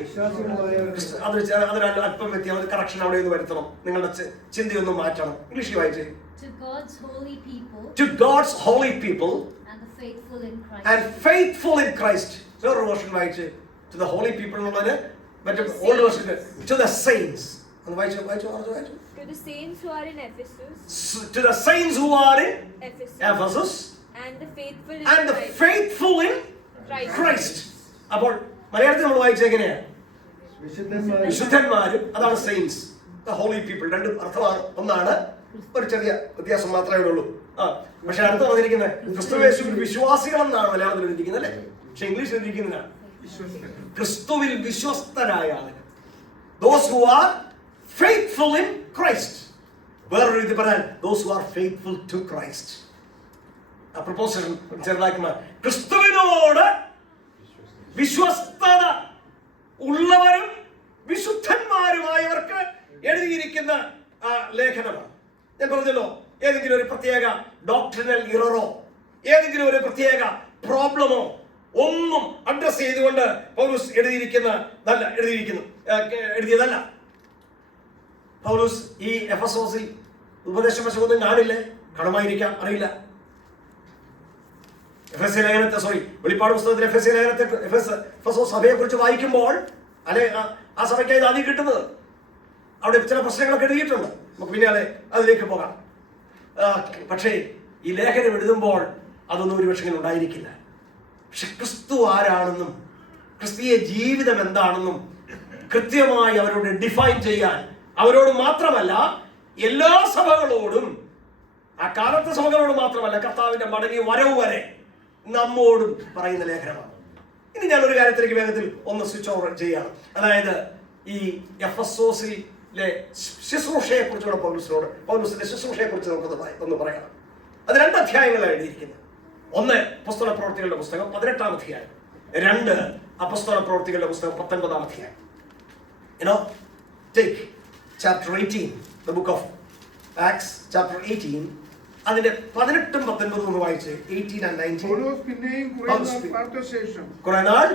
അതിന് അല്പം വ്യത്യാസം, ഒരു കറക്ഷൻ അവിടെ ഒന്ന് വരുത്തണം. നിങ്ങളുടെ ചിന്തയൊന്നും മാറ്റണം. ഇംഗ്ലീഷിൽ വായിച്ചേ. To God's holy people. To God's holy people. And the faithful in Christ. And faithful in Christ. വേറൊരു വേർഷൻ വായിച്ച് to the holy people എന്നുള്ളത് മറ്റേ old version to the saints. അത് വായിച്ചു. To the saints who are in Ephesus. To the saints who are in Ephesus. And the faithful in And the faithful in Christ. അപ്പോൾ മലയാളത്തിൽ നമ്മൾ വായിച്ചത് എങ്ങനെയാ? വിശുദ്ധന്മാരും. അതാണ് സെയിൻസ്, ദ ഹോളി പീപ്പിൾ. 2 അർത്ഥമാണ്. ഒന്നാണ്, ഒരു ചെറിയ വ്യത്യാസം മാത്രമേ ഉള്ളൂ. പക്ഷെ അടുത്ത് പറഞ്ഞിരിക്കുന്നത് ക്രിസ്തുയേശുവിൽ വിശ്വാസികൾ എന്നാണ് മലയാളത്തിൽ എഴുതിയിരിക്കുന്നത് അല്ലേ? പക്ഷെ ഇംഗ്ലീഷിൽ എഴുതിയിരിക്കുന്നതാണ് ക്രിസ്തുവിൽ വിശ്വസ്തരായ ആളുകൾ. Those who are faithful in Christ. വേറൊരു രീതി പറഞ്ഞാൽ those who are faithful to Christ. ആ പ്രൊപ്പോസൽ ചെറുതാക്കി ക്രിസ്തുവിനോട് വിശ്വസ്തത ഉള്ളവരും വിശുദ്ധന്മാരുമായവർക്ക് എഴുതിയിരിക്കുന്ന ലേഖനമാണ്. ഞാൻ പറഞ്ഞല്ലോ, ഏതെങ്കിലും ഒരു പ്രത്യേക ഡോക്ട്രിനൽ ഇററോ ഏതെങ്കിലും ഒരു പ്രത്യേക പ്രോബ്ലമോ ഒന്നും അഡ്രസ് ചെയ്തുകൊണ്ട് പൗലോസ് എഴുതിയതല്ല. പൗലോസ് ഈ എഫെസോസിൽ ഉപദേശവശമൊന്നും കാണില്ലേ? കാണുമായിരിക്കാം, അറിയില്ല. എഫെസ്യ ലേഖനത്തെ വെളിപ്പാട് പുസ്തകത്തിൽ എഫെസ്യ ലേഖനത്തെ എഫെസോസ് സഭയെ കുറിച്ച് വായിക്കുമ്പോൾ അല്ലെ ആ സഭയ്ക്ക് ഇത് ആദ്യം കിട്ടുന്നത്. അവിടെ ചില പ്രശ്നങ്ങളൊക്കെ എഴുതിയിട്ടുണ്ട്. നമുക്ക് പിന്നെ അതിലേക്ക് പോകാം. പക്ഷേ ഈ ലേഖനം എഴുതുമ്പോൾ അതൊന്നും ഒരു പക്ഷേ ഉണ്ടായിരിക്കില്ല. പക്ഷെ ക്രിസ്തു ആരാണെന്നും ക്രിസ്തീയ ജീവിതം എന്താണെന്നും കൃത്യമായി അവരോട് ഡിഫൈൻ ചെയ്യാൻ, അവരോട് മാത്രമല്ല എല്ലാ സഭകളോടും, ആ കാലത്തെ സഭകളോട് മാത്രമല്ല, കർത്താവിന്റെ മടങ്ങി വരവ് വരെ നമ്മോടും പറയുന്ന ലേഖനമാണ്. ഇനി ഞാൻ ഒരു കാര്യത്തിലേക്ക് വേഗത്തിൽ ഒന്ന് സ്വിച്ച് ഓവർ ചെയ്യാണ്. അതായത് ഈ എഫെസോസിലെ ശുശ്രൂഷയെ കുറിച്ചുള്ള പൗലോസിന്റെ ശുശ്രൂഷയെ കുറിച്ച് നമുക്ക് ഒന്ന് പറയണം. അത് 2 അധ്യായങ്ങളാണ് എഴുതിയിരിക്കുന്നത്. ഒന്ന് അപ്പോസ്തല പ്രവൃത്തികളുടെ പുസ്തകം 18-ാം അധ്യായം, 2 അപ്പോസ്തല പ്രവൃത്തികളുടെ പുസ്തകം 19-ാം അധ്യായം. Take chapter 18, the book of Acts, chapter 18. അതിന്റെ 18-ഉം 19-ഉം ഒന്ന് വായിച്ച്. 18 and 19. പൗലോസ് പിന്നെയും കുറെ നാൾ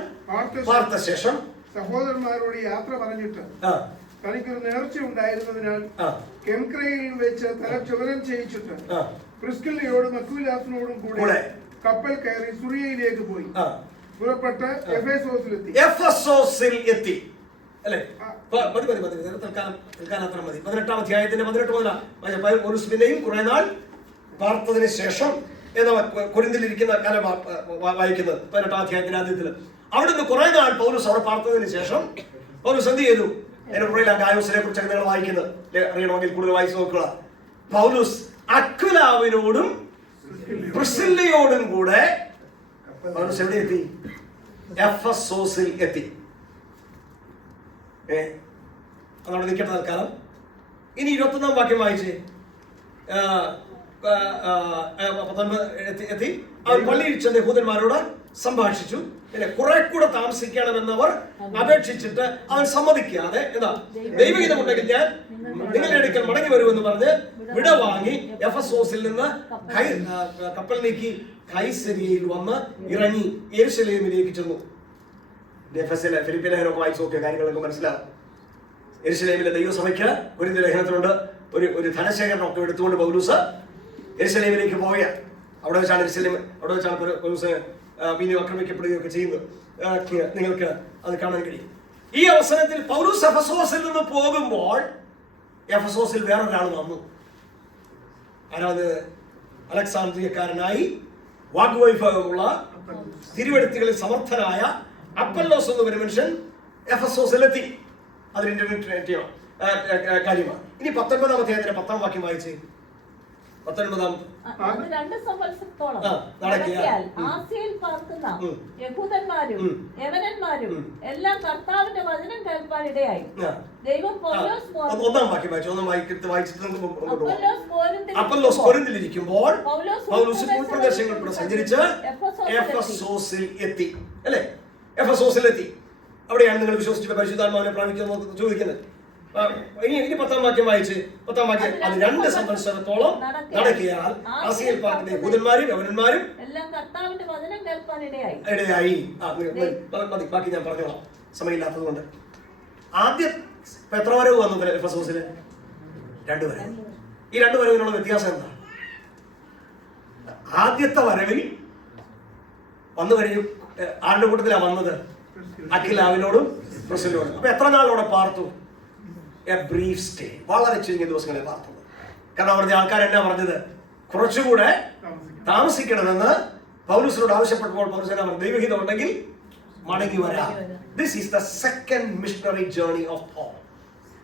പാർത്ത ശേഷം സഹോദരന്മാരോട് യാത്ര പറഞ്ഞിട്ട് തനിക്കൊരു നേർച്ച ഉണ്ടായിരുന്നതിനാൽ കെംക്രയിൽ വെച്ച് തലച്ചുവരം ചെയ്യിച്ചിട്ട് പ്രിസ്കില്ലയോടും അക്വിലാസിനോടും കൂടെ കപ്പൽ കയറി സുറിയയിലേക്ക് പോയി പുറപ്പെട്ട് എഫെസോസിൽ എത്തി. അല്ലേ? തൽക്കാലം അത്ര മതി. 18-ാം അധ്യായത്തിന്റെ 18 മുതൽ പൗലോസ് പിന്നെയും കുറെ നാൾ പാർത്തതിന് ശേഷം എന്ന കൊരിന്തിലിരിക്കുന്ന കാലം വായിക്കുന്നത് 18-ാം അധ്യായത്തിന്റെ ആദ്യത്തിൽ. അവിടുന്ന് കുറെ നാൾ പൗലോസ് അവിടെ പാർത്തതിന് ശേഷം പൗലോസ് എന്ത് ചെയ്തു? എന്റെ പുറകിൽ ഗായോസിനെ കുറിച്ചൊക്കെ നിങ്ങൾ വായിക്കുന്നത് അറിയണമെങ്കിൽ കൂടുതൽ വായിച്ചു നോക്കുക. പൗലോസ് അക്വിലാവിനോടും പ്രിസ്കില്ലയോടും കൂടെ പൗലോസ് എവിടെ എത്തി? എഫെസോസിൽ എത്തി. അതവിടെ നിൽക്കട്ടെ തൽക്കാലം. ഇനി 21-ാം വാക്യം വായിച്ച്. 19 എത്തി. അവൻ പള്ളിയിൽ ചെന്ന് യഹൂദന്മാരോട് സംഭാഷിച്ചു. കുറെ കൂടെ താമസിക്കണമെന്നവർ അപേക്ഷിച്ചിട്ട് അവൻ സമ്മതിക്കാതെ എന്താ ദൈവഹിതമുണ്ടെങ്കിൽ ഞാൻ നിങ്ങളുടെ അടുക്കൽ മടങ്ങി വരുമെന്ന് പറഞ്ഞ് വിട വാങ്ങി എഫെസോസിൽ നിന്ന് കപ്പൽ നീക്കി കൈസരിയയിൽ വന്ന് ഇറങ്ങി യെരുശലേമിലേക്ക് ചെന്നു. ഫിലിപ്പിയ ലേഖനമൊക്കെ വായിച്ചു നോക്കിയ കാര്യങ്ങളൊക്കെ മനസ്സിലാവും. യെരുശലേമിലെ ദൈവസഭയ്ക്ക് കൊരിന്ത്യർ ലേഖനത്തിലുണ്ട് ഒരു ധനശേഖരണമൊക്കെ എടുത്തുകൊണ്ട് പൗലോസ് യെരുശലേമിലേക്ക് പോവുക. അവിടെ വെച്ചാണ് പൗലോസ് പിന്നെ ആക്രമിക്കപ്പെടുകയൊക്കെ ചെയ്യുന്നത്. നിങ്ങൾക്ക് അത് കാണാൻ കഴിയും. ഈ അവസരത്തിൽ പൗലോസ് എഫെസോസിൽ നിന്ന് പോകുമ്പോൾ എഫെസോസിൽ വേറൊരാൾ വന്നു. ആരാത്? അലക്സാന്ദ്രിയക്കാരനായി വാഗ്വൈഭവമുള്ള തിരുവെഴുത്തുകളിൽ സമർത്ഥനായ അപ്പല്ലോസ് എന്ന ഒരു മനുഷ്യൻ എഫെസോസിലെത്തി. അതൊരു ഇന്റർനെറ്റ് കാര്യമാണ്. ഇനി 19-ാം അധ്യായത്തിന്റെ 10-ാം വാക്യം വായിച്ച്. 19-ാം 2 സംവത്സരത്തോളം നടക്കിയാൽ ആസ്യയിൽ പാർക്കുന്ന യഹൂദന്മാരും യവനന്മാരും എല്ലാം കർത്താവിന്റെ വചനം കേൾപ്പാൻ ഇടയായി. ദൈവം ഒന്നാം വാക്യം അപ്പൊല്ലോസ് കൊരിന്തിലിരിക്കുമ്പോൾ പൗലോസ് ഉൾപ്രദേശങ്ങളിലൂടെ സഞ്ചരിച്ച് എഫെസോസിൽ എത്തി. അല്ലേ? എഫെസോസിൽ എത്തി. അവിടെയാണ് നിങ്ങൾ വിശ്വസിച്ചിട്ട് പരിശുദ്ധാത്മാവിനെ പ്രാപിക്കുന്നത് ചോദിക്കുന്നത്. ഇനി 10-ാം വാക്യം വായിച്ച്. 10-ാം വാക്യം. അത് 2 സംവത്സരത്തോളം നടക്കിയാൽ ആസ്യയിൽ പാർക്കുന്ന യഹൂദന്മാരും യവനന്മാരും എല്ലാം കർത്താവിന്റെ വചനം കേൾപ്പാൻ ഇടയായി. മതി, ബാക്കി ഞാൻ പറഞ്ഞോളാം, സമയമില്ലാത്തത് കൊണ്ട്. ആദ്യം എത്ര വരവ് വന്നു എഫെസോസില്? 2 വരവ്. ഈ 2 വരവിനുള്ള വ്യത്യാസം എന്താ? ആദ്യത്തെ വരവിൽ വന്നു കഴിഞ്ഞു ആരുടെ കൂട്ടത്തിലാണ് വന്നത്? അക്വിലാവിനോടും പ്രിസ്കില്ലയോടും. അപ്പൊ എത്ര നാളോടെ പാർത്തു? A brief stay. വളരെ ചുരുങ്ങിയ ദിവസങ്ങളെ പാർത്തുള്ളൂ. കാരണം അവിടുത്തെ ആൾക്കാർ എന്നാ പറഞ്ഞത്? കുറച്ചുകൂടെ താമസിക്കണമെന്ന് പൗലോസിനോട് ആവശ്യപ്പെട്ടപ്പോൾ പൗലോസ് എന്നാ പറഞ്ഞത്? ദൈവഹിതം ഉണ്ടെങ്കിൽ മടങ്ങി വരാം. This is the second missionary journey of Paul.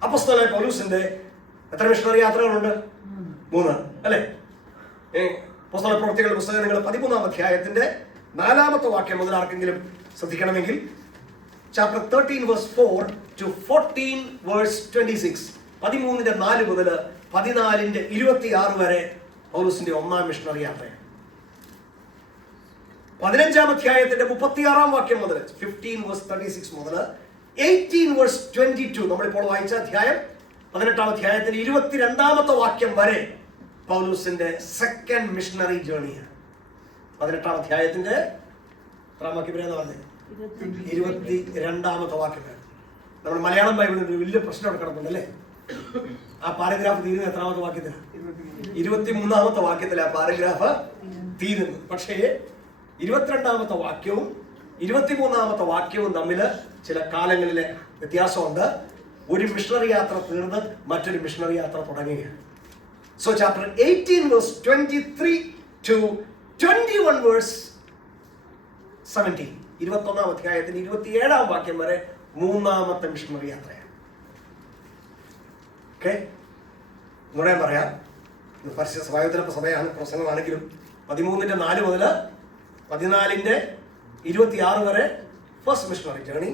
അപ്പോസ്തലനായ പൗലോസിന്റെ എത്ര മിഷണറി യാത്രകളുണ്ട്? 3, അല്ലേ? അപ്പോസ്തല പ്രവൃത്തികളുടെ പുസ്തകം നിങ്ങൾ 13-ാം അധ്യായത്തിന്റെ 4-ാമത്തെ വാക്യം മുതൽ ആർക്കെങ്കിലും ശ്രദ്ധിക്കണമെങ്കിൽ chapter 13 verse 4 to 14 verse 26. 13-ന്റെ 4 മുതൽ 14-ന്റെ 26 വരെ പൗലോസിന്റെ 1-ാം മിഷണറി യാത്രയാണ്. 15-ാം അധ്യായത്തിന്റെ 36-ാം വാക്യം മുതൽ 15 verse 36 മുതൽ 18 verse 22 നമ്മളിപ്പോൾ വായിച്ച അധ്യായം 18-ാം അധ്യായത്തിന്റെ 22-ാമത്തെ വാക്യം വരെ പൗലോസിന്റെ സെക്കൻഡ് മിഷണറി ജേർണിയാണ്. 18-ാം അധ്യായത്തിന്റെ വാക്യം വരെ പറഞ്ഞത് 22-ാമത്തെ വാക്യം. നമ്മുടെ മലയാളം ബൈബിളിൽ ഒരു വലിയ പ്രശ്നം അവിടെ കിടപ്പുണ്ട്, അല്ലേ? ആ പാരഗ്രാഫ് തീരുന്നത് എത്രാമത്തെ വാക്യത്തിലാണ്? 23-ാമത്തെ വാക്യത്തിൽ ആ പാരഗ്രാഫ് തീരുന്നു. പക്ഷേ 22-ാമത്തെ വാക്യവും 23-ാമത്തെ വാക്യവും തമ്മിൽ ചില കാലങ്ങളിലെ വ്യത്യാസമുണ്ട്. ഒരു മിഷണറി യാത്ര തീർന്ന് മറ്റൊരു മിഷണറി യാത്ര തുടങ്ങുകയാണ്. So chapter 18 verse 23 to 21 verse 17. 21-ാം അധ്യായത്തിന് 27-ാം വാക്യം വരെ 3-ാമത്തെ മിഷണറി യാത്രയാണ്. ഓക്കെ, ഇവിടെ പറയാം. സ്വായത്തല സഭയാണ്, പ്രസംഗമാണെങ്കിലും 13-ന്റെ 4 മുതൽ 14-ന്റെ 26 വരെ ഫസ്റ്റ് മിഷണറി ജേർണി,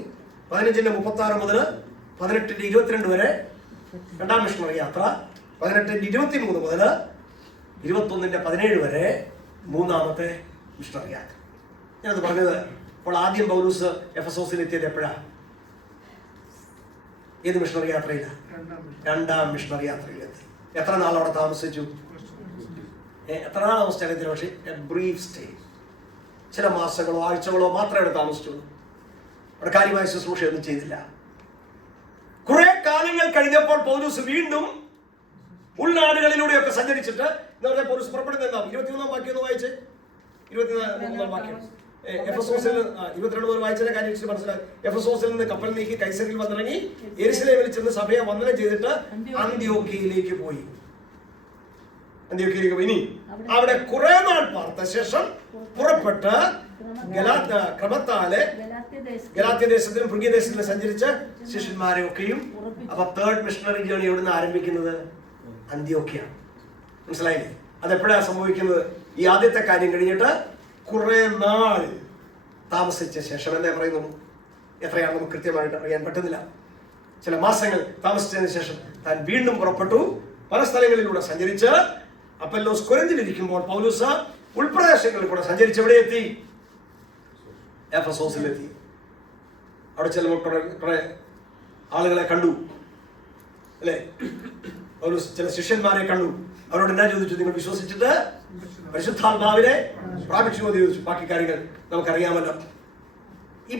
15-ന്റെ 36 മുതൽ 18-ന്റെ 22 വരെ 2-ാം മിഷണറി യാത്ര, 18-ന്റെ 23 മുതൽ 21-ന്റെ 17 വരെ 3-ാമത്തെ മിഷണറി യാത്ര. ഞാനത് പറഞ്ഞത് അപ്പോൾ ആദ്യം പൗലൂസ് എഫെസോസിൽ എത്തിയത് എപ്പോഴാണ്? ഏത് മിഷണറി യാത്രയിലാണ്? രണ്ടാം മിഷണറി യാത്രയിലെത്തി. എത്ര നാൾ അവിടെ താമസിച്ചു? എത്ര നാൾ താമസിച്ചറിയത്തില്ല, പക്ഷേ ബ്രീഫ് സ്റ്റേ, ചില മാസങ്ങളോ ആഴ്ചകളോ മാത്രമേ അവിടെ താമസിച്ചുള്ളൂ. അവിടെ കാര്യമായ ശുശ്രൂഷയൊന്നും ചെയ്തില്ല. കുറെ കാലങ്ങൾ കഴിഞ്ഞപ്പോൾ പൗലൂസ് വീണ്ടും ഉൾനാടുകളിലൂടെയൊക്കെ സഞ്ചരിച്ചിട്ട് പൗലൂസ് പുറപ്പെടുന്നത് എന്താ? 21 വാക്യം ഒന്ന് വായിച്ച്. 23 വാക്യം എഫെസോസിൽ 22 മുതൽ വായിച്ചതിന്റെ കാര്യം മനസ്സിലാക്കി. എഫെസോസിൽ നിന്ന് കപ്പൽ നീക്കി കൈസരിൽ വന്നിറങ്ങി യെരുശലേമിൽ ചെന്ന് സഭയെ വന്ദനം ചെയ്തിട്ട് അന്ത്യോക്യയിലേക്ക് പോയി. ഇനി അവിടെ കുറെ നാൾ പാർത്ത ശേഷം പുറപ്പെട്ട് ക്രമത്താലെ ഗലാത്യദേശത്തിലും ഫ്രിഗ്യദേശത്തിലും സഞ്ചരിച്ച ശിഷ്യന്മാരെ ഒക്കെയും. അപ്പൊ തേർഡ് മിഷണറി ജേണി എവിടുന്ന് ആരംഭിക്കുന്നത്? അന്ത്യോക്യ. മനസ്സിലായില്ലേ? അതെപ്പോഴാണ് സംഭവിക്കുന്നത്? ഈ ആദ്യത്തെ കാര്യം കഴിഞ്ഞിട്ട് കുറെ നാൾ താമസിച്ച ശേഷം എന്നേ പറയുന്നുള്ളൂ. എത്രയാണ് നമുക്ക് കൃത്യമായിട്ട് അറിയാൻ പറ്റുന്നില്ല. ചില മാസങ്ങൾ താമസിച്ചതിന് ശേഷം താൻ വീണ്ടും പുറപ്പെട്ടു. പല സ്ഥലങ്ങളിലൂടെ സഞ്ചരിച്ച് അപ്പൊല്ലോസ് കൊരിന്തിലിരിക്കുമ്പോൾ പൗലൂസ് ഉൾപ്രദേശങ്ങളിൽ കൂടെ സഞ്ചരിച്ച് എവിടെ എത്തി? എഫെസോസിലെത്തി. അവിടെ ചില കുറെ ആളുകളെ കണ്ടു, അല്ലെ? പൗലൂസ് ചില ശിഷ്യന്മാരെ കണ്ടു. അവരോട് എന്നാ ചോദിച്ചു? നിങ്ങൾ വിശ്വസിച്ചിട്ട് പരിശുദ്ധാത്മാവിനെ പ്രാപിച്ചു എന്ന് ചോദിച്ചു. ബാക്കി കാര്യങ്ങൾ നമുക്കറിയാമല്ലോ. ഈ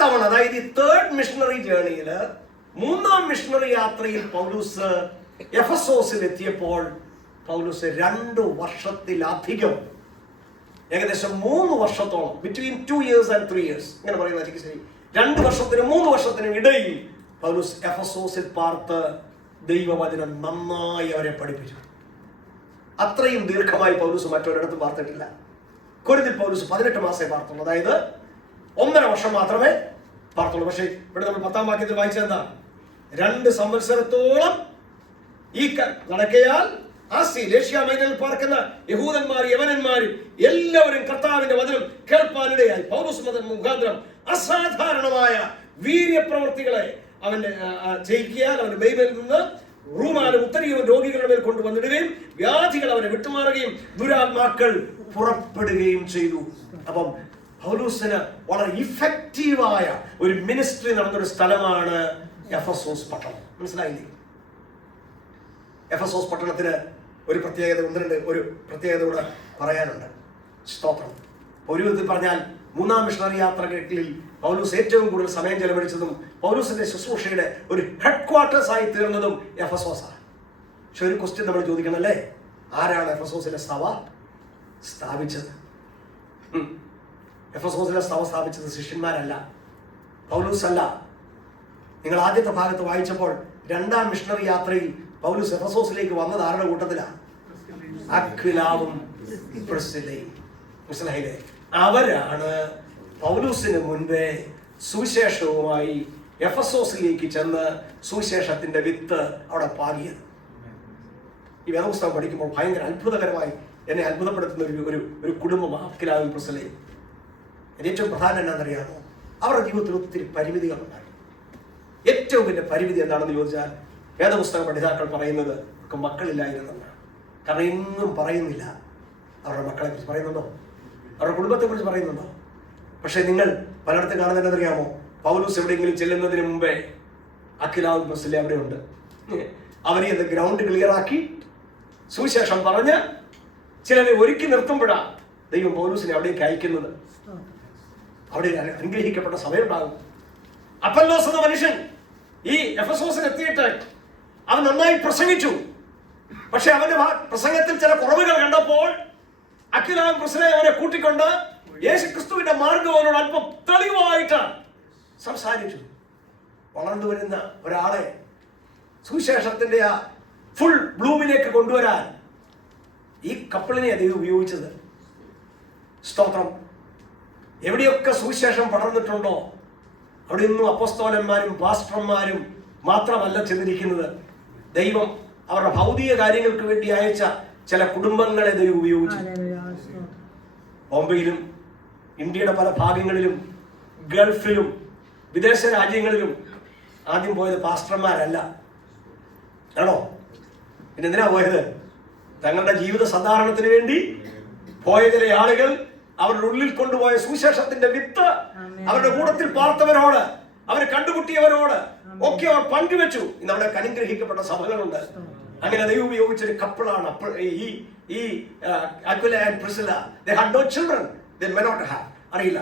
തവണ, അതായത് ഈ തേർഡ് മിഷണറി ജേണിയില്, മൂന്നാം മിഷണറി യാത്രയിൽ പൗലൂസ് എഫെസോസിൽ എത്തിയപ്പോൾ പൗലൂസ് 2 വർഷത്തിലധികം, ഏകദേശം 3 വർഷത്തോളം, ബിറ്റ്വീൻ 2 years and 3 years, ഇങ്ങനെ പറയുന്നതായിരിക്കും ശരി, 2 വർഷത്തിനും 3 വർഷത്തിനും ഇടയിൽ പൗലൂസ് എഫെസോസിൽ പാർത്ത് ദൈവവചനം നന്നായി അവരെ പഠിപ്പിച്ചു. അത്രയും ദീർഘമായി പൗലൂസ് മറ്റൊരിടത്തും പാർത്തിട്ടില്ല. കൊരിന്തിൽ പൗലൂസ് 18 മാസമേ പാർത്തുള്ളൂ, അതായത് 1.5 വർഷം മാത്രമേ പാർത്തുള്ളൂ. പക്ഷേ ഇവിടെ നമ്മൾ 10-ാം വാക്യത്തിൽ വായിച്ചത് എന്താ? 2 സംവത്സരത്തോളം ഈ നടക്കയാൽ ആസിയിൽ ഏഷ്യ മൈനറിൽ പാർക്കുന്ന യഹൂദന്മാർ യവനന്മാരും എല്ലാവരും കർത്താവിന്റെ വചനം കേൾപ്പാനിടയായി. പൗലോസ് മുഖാന്തരം അസാധാരണമായ വീര്യപ്രവൃത്തികളെ അവന്റെ ചെയ്യിക്കാൻ അവന്റെ ബൈബിളിൽ നിന്ന് റൂമാലും ഉത്തരീയവും രോഗികളുടെ മേൽ കൊണ്ടുവന്നിടുകയും വ്യാധികൾ അവരെ വിട്ടുമാറുകയും ദുരാത്മാക്കൾ പുറപ്പെടുകയും ചെയ്തു. അപ്പം പൗലോസിന് വളരെ ഇഫക്റ്റീവായ ഒരു മിനിസ്ട്രി നടന്നൊരു സ്ഥലമാണ് എഫെസോസ് പട്ടണം. മനസ്സിലായില്ലേ? എഫെസോസ് പട്ടണത്തിന് ഒരു പ്രത്യേകത, ഒരു പ്രത്യേകത കൂടെ പറയാനുണ്ട്. സ്തോത്രം. ഒരു വിധത്തിൽ പറഞ്ഞാൽ 3-ാം മിഷണറി യാത്രകളിൽ പൗലൂസ് ഏറ്റവും കൂടുതൽ സമയം ചെലവഴിച്ചതും പൗലൂസിന്റെ ശുശ്രൂഷയുടെ ഒരു ഹെഡ് ക്വാർട്ടേഴ്സ് ആയി തീർന്നതും എഫെസോസാണ്. പക്ഷെ ഒരു ക്വസ്റ്റ്യൻ നമ്മൾ ചോദിക്കണം, അല്ലേ? ആരാണ് എഫെസോസിലെ സഭ സ്ഥാപിച്ചത്? എഫെസോസിലെ സഭ സ്ഥാപിച്ചത് ശിഷ്യന്മാരല്ല, പൗലൂസ് അല്ല. നിങ്ങൾ ആദ്യത്തെ ഭാഗത്ത് വായിച്ചപ്പോൾ 2-ാം മിഷണറി യാത്രയിൽ പൗലൂസ് എഫെസോസിലേക്ക് വന്നത് ആരുടെ കൂട്ടത്തിലാണ്? അക്വിലാവും പ്രിസ്കില്ലയും. മനസ്സിലായില്ലേ? അവരാണ് പൗലൂസിന് മുൻപേ സുവിശേഷവുമായി എഫെസോസിലേക്ക് ചെന്ന് സുവിശേഷത്തിന്റെ വിത്ത് അവിടെ പാകിയത്. ഈ വേദപുസ്തകം പഠിക്കുമ്പോൾ ഭയങ്കര അത്ഭുതകരമായി എന്നെ അത്ഭുതപ്പെടുത്തുന്ന ഒരു കുടുംബം അക്വിലാവും പ്രിസ്കില്ലയും. ഏറ്റവും പ്രധാനം എന്നാണെന്നറിയാമോ? അവരുടെ ജീവിതത്തിൽ ഒത്തിരി പരിമിതികളുണ്ടായി. ഏറ്റവും വലിയ പരിമിതി എന്താണെന്ന് ചോദിച്ചാൽ വേദപുസ്തക പഠിതാക്കൾ പറയുന്നത് അവർക്ക് മക്കളില്ലായിരുന്നെന്നാണ്. കാരണം എങ്ങും പറയുന്നില്ല. അവരുടെ മക്കളെ കുറിച്ച് പറയുന്നുണ്ടോ? അവരുടെ കുടുംബത്തെ കുറിച്ച് പറയുന്നുണ്ടോ? പക്ഷെ നിങ്ങൾ പലയിടത്തും കാണുന്നതെന്നറിയാമോ? പൗലൂസ് എവിടെയെങ്കിലും ചെല്ലുന്നതിന് മുമ്പേ അക്വിലാവും പ്രിസ്കില്ലയും അവിടെ ഉണ്ട്. അവരെ അത് ഗ്രൗണ്ട് ക്ലിയറാക്കി സുവിശേഷം പറഞ്ഞ് ചിലരെ ഒരുക്കി നിർത്തുമ്പോഴാണ് ദൈവം പൗലൂസിനെ അവിടേക്ക് അയക്കുന്നത്. അവിടെ അനുഗ്രഹിക്കപ്പെട്ട സമയമുണ്ടാകും. അപ്പൊല്ലോസ് എന്ന മനുഷ്യൻ ഈ എഫെസോസിൽ എത്തിയിട്ട് അവൻ നന്നായി പ്രസംഗിച്ചു. പക്ഷെ അവന്റെ പ്രസംഗത്തിൽ ചില കുറവുകൾ കണ്ടപ്പോൾ അക്വിലാവും പ്രിസ്കില്ലയും അവനെ കൂട്ടിക്കൊണ്ട് യേശുക്രിസ്തുവിന്റെ മാർഗ്ഗം അവനോട് അല്പം തെളിവായിട്ട് സംസാരിച്ചു. വളർന്നു വരുന്ന ഒരാളെ സുവിശേഷത്തിന്റെ ആ ഫുൾ ബ്ലൂമിലേക്ക് കൊണ്ടുവരാൻ ഈ കപ്പിളിനെ ദൈവം ഉപയോഗിച്ചത്. സ്തോത്രം. എവിടെയൊക്കെ സുവിശേഷം പടർന്നിട്ടുണ്ടോ അവിടെയൊന്നും അപ്പോസ്തലന്മാരും പാസ്റ്റർമാരും മാത്രമല്ല ചെന്നിരിക്കുന്നത്. ദൈവം അവരുടെ ഭൗതിക കാര്യങ്ങൾക്ക് വേണ്ടി അയച്ച ചില കുടുംബങ്ങളെ ദൈവം ഉപയോഗിച്ചു. ബോംബെയിലും ഇന്ത്യയുടെ പല ഭാഗങ്ങളിലും ഗൾഫിലും വിദേശ രാജ്യങ്ങളിലും ആദ്യം പോയത് പാസ്റ്റർമാരല്ല, ആണോ? പിന്നെ എന്തിനാ പോയത്? തങ്ങളുടെ ജീവിത സാധാരണത്തിന് വേണ്ടി പോയ ചില ആളുകൾ അവരുടെ ഉള്ളിൽ കൊണ്ടുപോയ സുവിശേഷത്തിന്റെ വിത്ത് അവരുടെ കൂട്ടത്തിൽ പാർത്തവരോട്, അവരെ കണ്ടുമുട്ടിയവരോട് ഒക്കെ അവർ പങ്കുവെച്ചു. ഇന്ന് അവിടെ അനുഗ്രഹിക്കപ്പെട്ട സഭകളുണ്ട്. അങ്ങനെ ദൈവം ഉപയോഗിച്ചൊരു കപ്പിളാണ് ഈ Aquila and Priscilla. They had no children. They may not have. അറിയില്ല,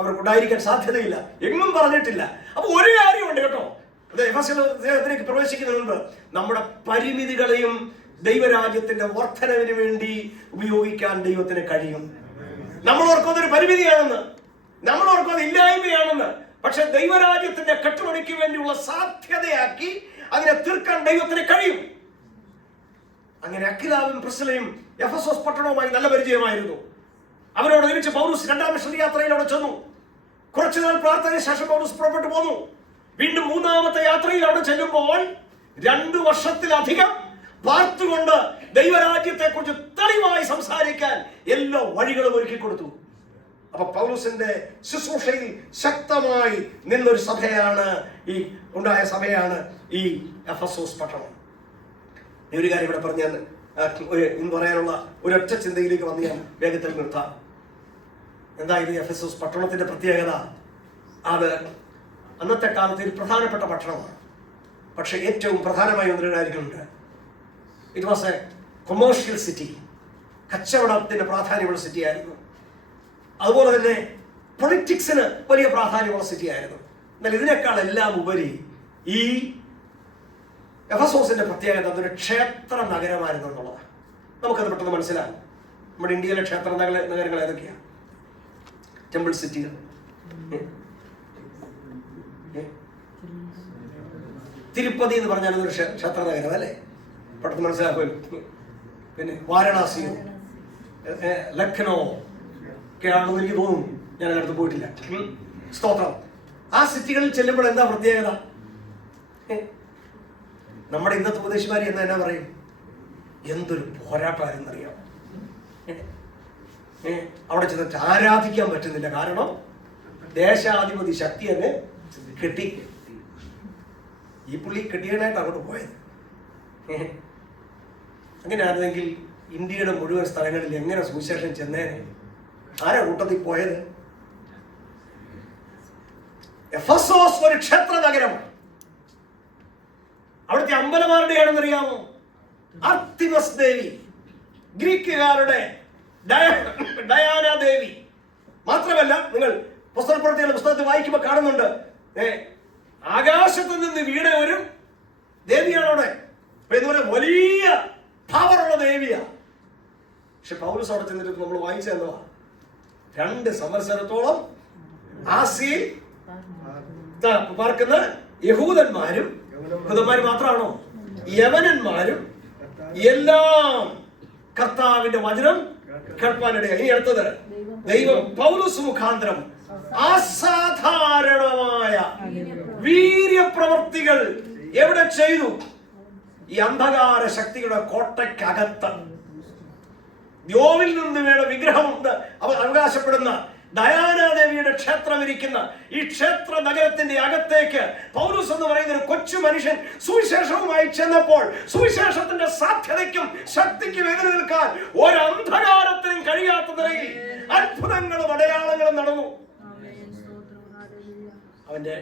അവർക്കുണ്ടായിരിക്കാൻ സാധ്യതയില്ല, എങ്ങും പറഞ്ഞിട്ടില്ല. അപ്പൊ ഒരു കാര്യമുണ്ട് കേട്ടോ, അത് എഫെസ്യത്തിലേക്ക് പ്രവേശിക്കുന്നതിന് മുൻപ് നമ്മുടെ പരിമിതികളെയും ദൈവരാജ്യത്തിന്റെ വർധനവിന് വേണ്ടി ഉപയോഗിക്കാൻ ദൈവത്തിന് കഴിയും. നമ്മൾ ഓർക്കും അതൊരു പരിമിതിയാണെന്ന്, നമ്മൾ ഓർക്കും അത് ഇല്ലായ്മയാണെന്ന്. പക്ഷെ ദൈവരാജ്യത്തിന്റെ കെട്ടുപണിക്ക് വേണ്ടിയുള്ള സാധ്യതയാക്കി അതിനെ തീർക്കാൻ ദൈവത്തിന് കഴിയും. അങ്ങനെ അക്വിലാവും പ്രിസ്കില്ലയും എഫെസോസ് പട്ടണവുമായി നല്ല പരിചയമായിരുന്നു. അവരോട് ഒരുമിച്ച് പൗലോസ് 2ാം മിഷണറി യാത്രയിൽ അവിടെ ചെന്നു. കുറച്ചുനാൾ പ്രാർത്ഥനയ്ക്ക് ശേഷം പൗലോസ് പുറപ്പെട്ടു പോന്നു. വീണ്ടും 3ാമത്തെ യാത്രയിൽ അവിടെ ചെല്ലുമ്പോൾ 2 വർഷത്തിലധികം പാർത്തുകൊണ്ട് ദൈവരാജ്യത്തെ കുറിച്ച് തെളിവായി സംസാരിക്കാൻ എല്ലാ വഴികളും ഒരുക്കി കൊടുത്തു. അപ്പൊ പൗലോസിന്റെ ശുശ്രൂഷയിൽ ശക്തമായി നിന്നൊരു സഭയാണ് ഉണ്ടായ സഭയാണ് ഈ എഫെസോസ് പട്ടണം. ഒരു കാര്യം ഇവിടെ പറഞ്ഞ് ഇന്ന് പറയാനുള്ള ഒരൊറ്റ ചിന്തയിലേക്ക് വന്ന് ഞാൻ വേഗത്തിൽ നിർത്താം. എന്തായാലും എഫെസോസ് പട്ടണത്തിന്റെ പ്രത്യേകത, അത് അന്നത്തെ കാലത്ത് ഒരു പ്രധാനപ്പെട്ട പട്ടണമാണ്. പക്ഷെ ഏറ്റവും പ്രധാനമായി ഒന്നൊരു കാര്യങ്ങളുണ്ട്. It was A commercial city. കച്ചവടത്തിന് പ്രാധാന്യമുള്ള സിറ്റി ആയിരുന്നു. അതുപോലെ തന്നെ പൊളിറ്റിക്സിന് വലിയ പ്രാധാന്യമുള്ള സിറ്റി ആയിരുന്നു. എന്നാൽ ഇതിനേക്കാൾ എല്ലാം ഉപരി ഈ എഫെസോസിന്റെ പ്രത്യേകത അതൊരു ക്ഷേത്ര നഗരമായിരുന്നു എന്നുള്ളതാണ്. നമുക്കത് പെട്ടെന്ന് മനസ്സിലാകും. നമ്മുടെ ഇന്ത്യയിലെ ക്ഷേത്ര നഗരങ്ങൾ ഏതൊക്കെയാണ്? ടെമ്പിൾ സിറ്റികൾ, തിരുപ്പതി എന്ന് പറഞ്ഞാൽ അതൊരു ക്ഷേത്ര നഗരം അല്ലേ, പെട്ടെന്ന് മനസ്സിലാക്കുമല്ലോ. പിന്നെ വാരണാസിയോ ലക്നോ ഒക്കെ ആണെന്ന് എനിക്ക് തോന്നുന്നു, ഞാൻ അതിനടുത്ത് പോയിട്ടില്ല. സ്തോത്രം. ആ സിറ്റികളിൽ ചെല്ലുമ്പോൾ എന്താ പ്രത്യേകത? നമ്മുടെ ഇന്നത്തെ ഉപദേശിമാരി എന്നാ പറയും, എന്തൊരു പോരാട്ടമായിരുന്നറിയാം. അവിടെ ചെന്നിട്ട് ആരാധിക്കാൻ പറ്റുന്നില്ല. കാരണം ദേശാധിപതി ശക്തി തന്നെ കെട്ടി. ഈ പുള്ളി കെട്ടിയനായിട്ട് അങ്ങോട്ട് പോയത്. അങ്ങനെയായിരുന്നെങ്കിൽ ഇന്ത്യയുടെ മുഴുവൻ സ്ഥലങ്ങളിൽ എങ്ങനെ സുവിശേഷം ചെന്നേനെ? ആരാ കൂട്ടത്തിൽ പോയത്? എഫെസോസ് ഒരു ക്ഷേത്ര നഗരമാണ്. അവിടുത്തെ അമ്പലമാരുടെയാണെന്നറിയാമോ? ആർത്തിമസ് ദേവി, ഗ്രീക്കുകാരുടെ ഡയാന ദേവി. മാത്രമല്ല, നിങ്ങൾ പുസ്തകപ്പെടുത്തിയുള്ള പുസ്തകത്തിൽ വായിക്കുമ്പോൾ കാണുന്നുണ്ട്, ആകാശത്ത് നിന്ന് വീണ ഒരു ദേവിയാണ് അവിടെ. ഇതുപോലെ വലിയ പവറുള്ള ദേവിയാ. പക്ഷെ പൗലോസ് അവിടെ ചെന്നിട്ട് നമ്മൾ വായിച്ചെന്തുവാ? 2 സംവത്സരത്തോളം ആസിയയിൽ പാർക്കുന്ന യഹൂദന്മാരും, യഹൂദന്മാർ മാത്രമാണോ, യവനന്മാരും എല്ലാം കർത്താവിന്റെ വചനം കേൾപ്പാനിടയായി. ഇനി അടുത്തത്, ദൈവം പൗലോസ് മുഖാന്തരം അസാധാരണമായ വീര്യപ്രവർത്തികൾ എവിടെ ചെയ്തു? ഈ അന്ധകാര ശക്തിയുടെ കോട്ടയ്ക്കകത്ത് ദ്യോവിൽ നിന്ന് വേണം വിഗ്രഹം അവകാശപ്പെടുന്ന ഡയാനാദേവിയുടെ ക്ഷേത്രം ഇരിക്കുന്ന ഈ ക്ഷേത്ര നഗരത്തിന്റെ അകത്തേക്ക് പൗലോസ് എന്ന് പറയുന്ന ഒരു കൊച്ചു മനുഷ്യൻ സുവിശേഷവുമായി ചെന്നപ്പോൾ സുവിശേഷത്തിന്റെ സാധ്യതയ്ക്കും ശക്തിക്കും എതിരെ നിൽക്കാൻ ഒരു അന്ധകാരത്തിനും കഴിയാത്ത നിലയിൽ അത്ഭുതങ്ങളും അടയാളങ്ങളും നടന്നു. അവന്റെ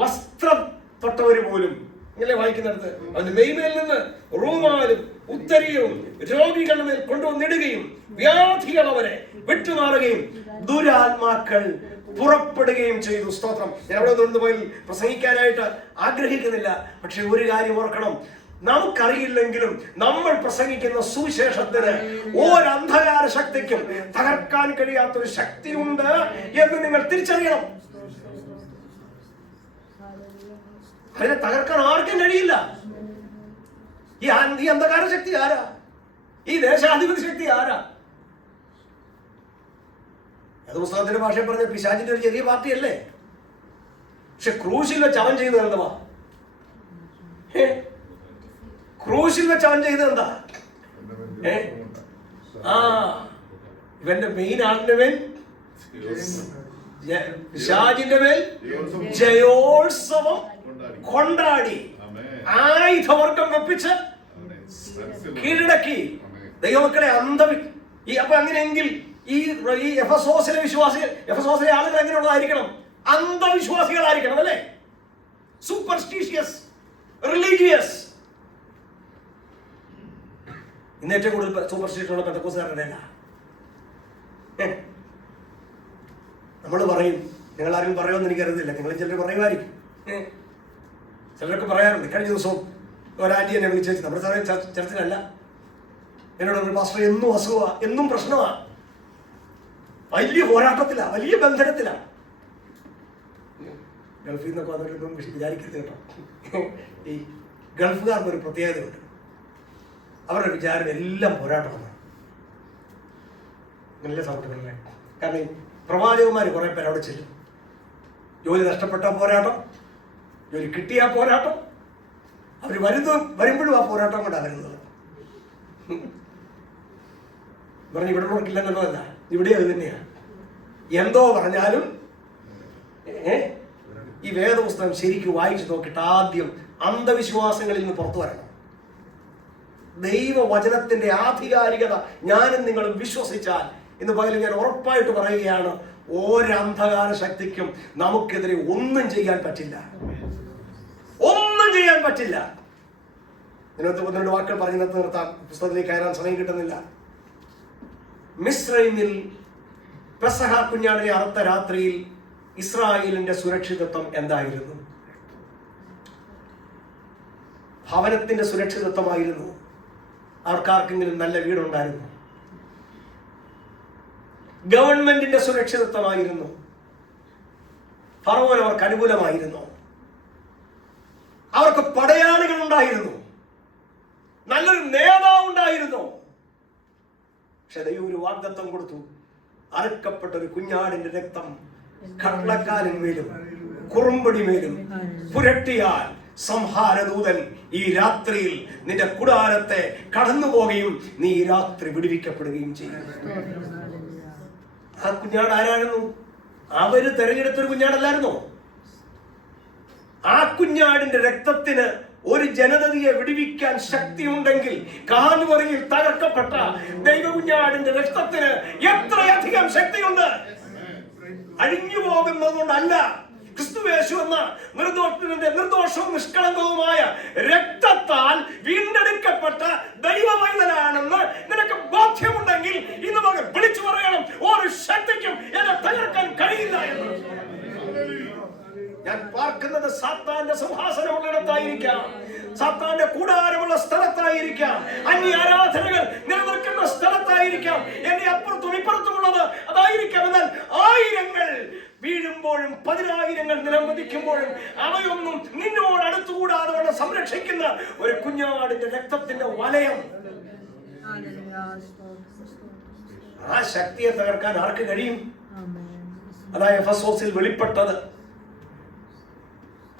വസ്ത്രം തൊട്ടവര് പോലും ഇങ്ങനെ വായിക്കുന്നിടത്ത് അവന്റെ മെയ്മേൽ നിന്ന് റൂമാലും ഉത്തരിയും രോഗികളുടെ മേൽ കൊണ്ടുവന്നിടുകയും വ്യാധികൾ അവരെ വിട്ടുമാറുകയും ദുരാത്മാക്കൾ പുറപ്പെടുകയും ചെയ്തു. സ്തോത്രം. ഞാൻ അവിടെ നിന്ന് പോയി പ്രസംഗിക്കാനായിട്ട് ആഗ്രഹിക്കുന്നില്ല. പക്ഷെ ഒരു കാര്യം ഓർക്കണം, നമുക്കറിയില്ലെങ്കിലും നമ്മൾ പ്രസംഗിക്കുന്ന സുവിശേഷത്തിന് ഒരു അന്ധകാര ശക്തിക്കും തകർക്കാൻ കഴിയാത്തൊരു ശക്തിയുണ്ട് എന്ന് നിങ്ങൾ തിരിച്ചറിയണം. അതിനെ തകർക്കാൻ ആർക്കും കഴിയില്ല. ഈ അന്ധകാര ശക്തി ആരാ? ഈ ദേശാധിപതി ശക്തി ആരാ? അത് പുസ്തകത്തിന്റെ ഭാഷയിൽ പറഞ്ഞ പിശാചിന്റെ ഒരു ചെറിയ പാർട്ടിയല്ലേ. പക്ഷെ ക്രൂശിൽ വെച്ച് അവൻ ചെയ്തത് എന്തുവാ? ക്രൂശിൽ വെച്ച് അവൻ ചെയ്തത് എന്താ? ഇവന്റെ മെയിൻ ആളിന്റെ മേൽ, പിശാചിന്റെ മേൽ ജയോത്സവം കൊണ്ടാടി ആയുധവർഗം വെപ്പിച്ച് കീഴടക്കി. ദൈവമക്കളെ, അപ്പൊ അങ്ങനെയെങ്കിൽ ഈ എഫെസോസിലെ വിശ്വാസികൾ, എഫെസോസിലെ ആളുകൾ എങ്ങനെയുള്ളതായിരിക്കണം? അന്ധവിശ്വാസികളായിരിക്കണം, അല്ലേ? Superstitious, religious. ഇന്ന് ഏറ്റവും കൂടുതൽ സൂപ്പർസ്റ്റിഷ്യസ് ഉള്ള പെന്തക്കോസ്തുകാരുടെ അല്ല. നമ്മൾ പറയും, നിങ്ങൾ ആരും പറയുമെന്ന് എനിക്കറിയത്തില്ല, നിങ്ങൾ ചിലർ പറയുമായിരിക്കും. ചിലരൊക്കെ പറയാറുണ്ട്. കഴിഞ്ഞ ദിവസവും ഒരാൻറ്റി എന്നെ വിളിച്ചു, നമ്മുടെ സാറേ ചർച്ചിലല്ല, എന്നോട് ഒരു പാസ്റ്റർ എന്നും അസുഖമാണ്, എന്നും പ്രശ്നമാണ്, വലിയ പോരാട്ടത്തിലാണ്, വലിയ ബന്ധനത്തിലാണ്. ഗൾഫിൽ നിന്നൊക്കെ വന്നിട്ടൊന്നും വിചാരിക്കരുത് കേട്ടോ. ഈ ഗൾഫുകാർക്ക് ഒരു പ്രത്യേകതയുണ്ട്. അവരുടെ വിചാരം എല്ലാം പോരാട്ടമാണ്. നല്ല സൗഹൃദങ്ങളെ. കാരണം പ്രവാചകന്മാർ കുറെ പേര് അവിടെ ചെല്ലും. ജോലി നഷ്ടപ്പെട്ട പോരാട്ടം, ജോലി കിട്ടിയ പോരാട്ടം, അവർ വരുമ്പോഴും ആ പോരാട്ടം കൊണ്ടാണ് വരുന്നത്. പറഞ്ഞ് ഇവിടെ നോക്കില്ലെന്നുള്ളതല്ല, ഇവിടെ അത് തന്നെയാണ്. എന്തോ പറഞ്ഞാലും ഈ വേദപുസ്തകം ശരിക്കും വായിച്ചു നോക്കിയിട്ട് ആദ്യം അന്ധവിശ്വാസങ്ങളിൽ നിന്ന് പുറത്തു വരണം. ദൈവവചനത്തിന്റെ ആധികാരികത ഞാനും നിങ്ങളും വിശ്വസിച്ചാൽ, ഇന്ന് പകലും ഞാൻ ഉറപ്പായിട്ട് പറയുകയാണ്, ഒരന്ധകാര ശക്തിക്കും നമുക്കെതിരെ ഒന്നും ചെയ്യാൻ പറ്റില്ല. ഒന്നും ചെയ്യാൻ പറ്റില്ല. ഇതിനകത്ത് 12 വാക്കുകൾ പറഞ്ഞു നിർത്താം, പുസ്തകത്തിലേക്ക് കയറാൻ സമയം കിട്ടുന്നില്ല. മിസ്രൈമിൽ പെസഹ കുഞ്ഞാടിനെ അറുത്ത രാത്രിയിൽ ഇസ്രായേലിന്റെ സുരക്ഷിതത്വം എന്തായിരുന്നു? ഭവനത്തിന്റെ സുരക്ഷിതത്വമായിരുന്നു. അവർക്കാർക്കെങ്കിലും നല്ല വീടുണ്ടായിരുന്നു. ഗവൺമെന്റിന്റെ സുരക്ഷിതത്വമായിരുന്നു. ഫറവോൻ അവർക്ക് അനുകൂലമായിരുന്നു. അവർക്ക് പടയാളികൾ ഉണ്ടായിരുന്നു. നല്ലൊരു നേതാവ് ഉണ്ടായിരുന്നു. പക്ഷെ ദൈവം ഒരു വാഗ്ദത്തം കൊടുത്തു. അറുക്കപ്പെട്ട ഒരു കുഞ്ഞാടിന്റെ രക്തം കട്ലക്കാലിന്മേലും കുറുമ്പടിമേലും പുരട്ടിയാൽ സംഹാരദൂതൻ ഈ രാത്രിയിൽ നിന്റെ കൂടാരത്തെ കടന്നു പോവുകയും നീ ഈ രാത്രി വിടുവിക്കപ്പെടുകയും ചെയ്യും. ആ കുഞ്ഞാട് ആരായിരുന്നു? അവര് തെരഞ്ഞെടുത്തൊരു കുഞ്ഞാടല്ലായിരുന്നോ? ആ കുഞ്ഞാടിന്റെ രക്തത്തിന് ഒരു ജനതയെ വിടുവിക്കാൻ ശക്തിയുണ്ടെങ്കിൽ കാൽവറിയിൽ തകർക്കപ്പെട്ട ദൈവകുഞ്ഞാടിന്റെ രക്തത്തിന് എത്രയധികം ശക്തിയുണ്ട്. അഴിഞ്ഞു പോകുന്നതുകൊണ്ടല്ല, ക്രിസ്തുയേശു എന്ന നിർദോഷവും നിഷ്കളങ്കവുമായ രക്തത്താൽ വീണ്ടെടുക്കപ്പെട്ട ദൈവവൈതലാണെന്ന് നിനക്ക് ബോധ്യമുണ്ടെങ്കിൽ ഇന്ന് മകൻ വിളിച്ചു പറയണം, ഒരു ശക്തിക്കും എന്നെ തകർക്കാൻ കഴിയില്ല എന്ന്. ഞാൻ പാർക്കുന്നത് സാത്താന്റെ സിംഹാസനമുള്ളിടത്തായിരിക്കാം, സാത്താന്റെ കൂടാരമുള്ള സ്ഥലത്തായിരിക്കാം, അന്യ ആരാധനകൾ നിലനിൽക്കുന്ന സ്ഥലത്തായിരിക്കാം, എന്നെ അപ്പുറത്തും ഇപ്പുറത്തുമുള്ളത് അതായിരിക്കാം. എന്നാൽ ആയിരങ്ങൾ വീഴുമ്പോഴും 10,000 നിലംപതിക്കുമ്പോഴും അവയൊന്നും നിന്നോട് അടുത്തുകൂടാതെ കൊണ്ട് സംരക്ഷിക്കുന്ന ഒരു കുഞ്ഞാടിന്റെ രക്തത്തിന്റെ വലയം, ആ ശക്തിയെ തകർക്കാൻ ആർക്ക് കഴിയും? അതാ എഫെസോസിൽ വെളിപ്പെട്ടത്.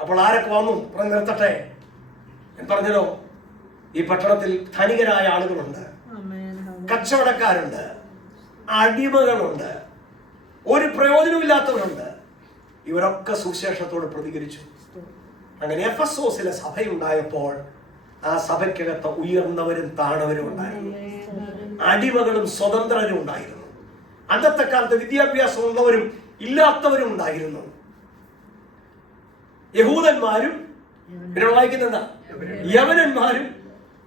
അപ്പോൾ ആരൊക്കെ വന്നു? പറഞ്ഞു നിർത്തട്ടെ. ഞാൻ പറഞ്ഞല്ലോ, ഈ പട്ടണത്തിൽ ധനികരായ ആളുകളുണ്ട്, കച്ചവടക്കാരുണ്ട്, അടിമകളുണ്ട്, ഒരു പ്രയോജനമില്ലാത്തവരുണ്ട്. ഇവരൊക്കെ സുവിശേഷത്തോട് പ്രതികരിച്ചു. അങ്ങനെ എഫെസോസിലെ സഭയുണ്ടായപ്പോൾ ആ സഭയ്ക്കകത്ത് ഉയർന്നവരും താണവരും ഉണ്ടായിരുന്നു, അടിമകളും സ്വതന്ത്രരും ഉണ്ടായിരുന്നു. അന്നത്തെ കാലത്ത് വിദ്യാഭ്യാസമുള്ളവരും ഇല്ലാത്തവരും ഉണ്ടായിരുന്നു. യഹൂദന്മാരും പിന്നെ വായിക്കുന്നെന്താ, യവനന്മാരും.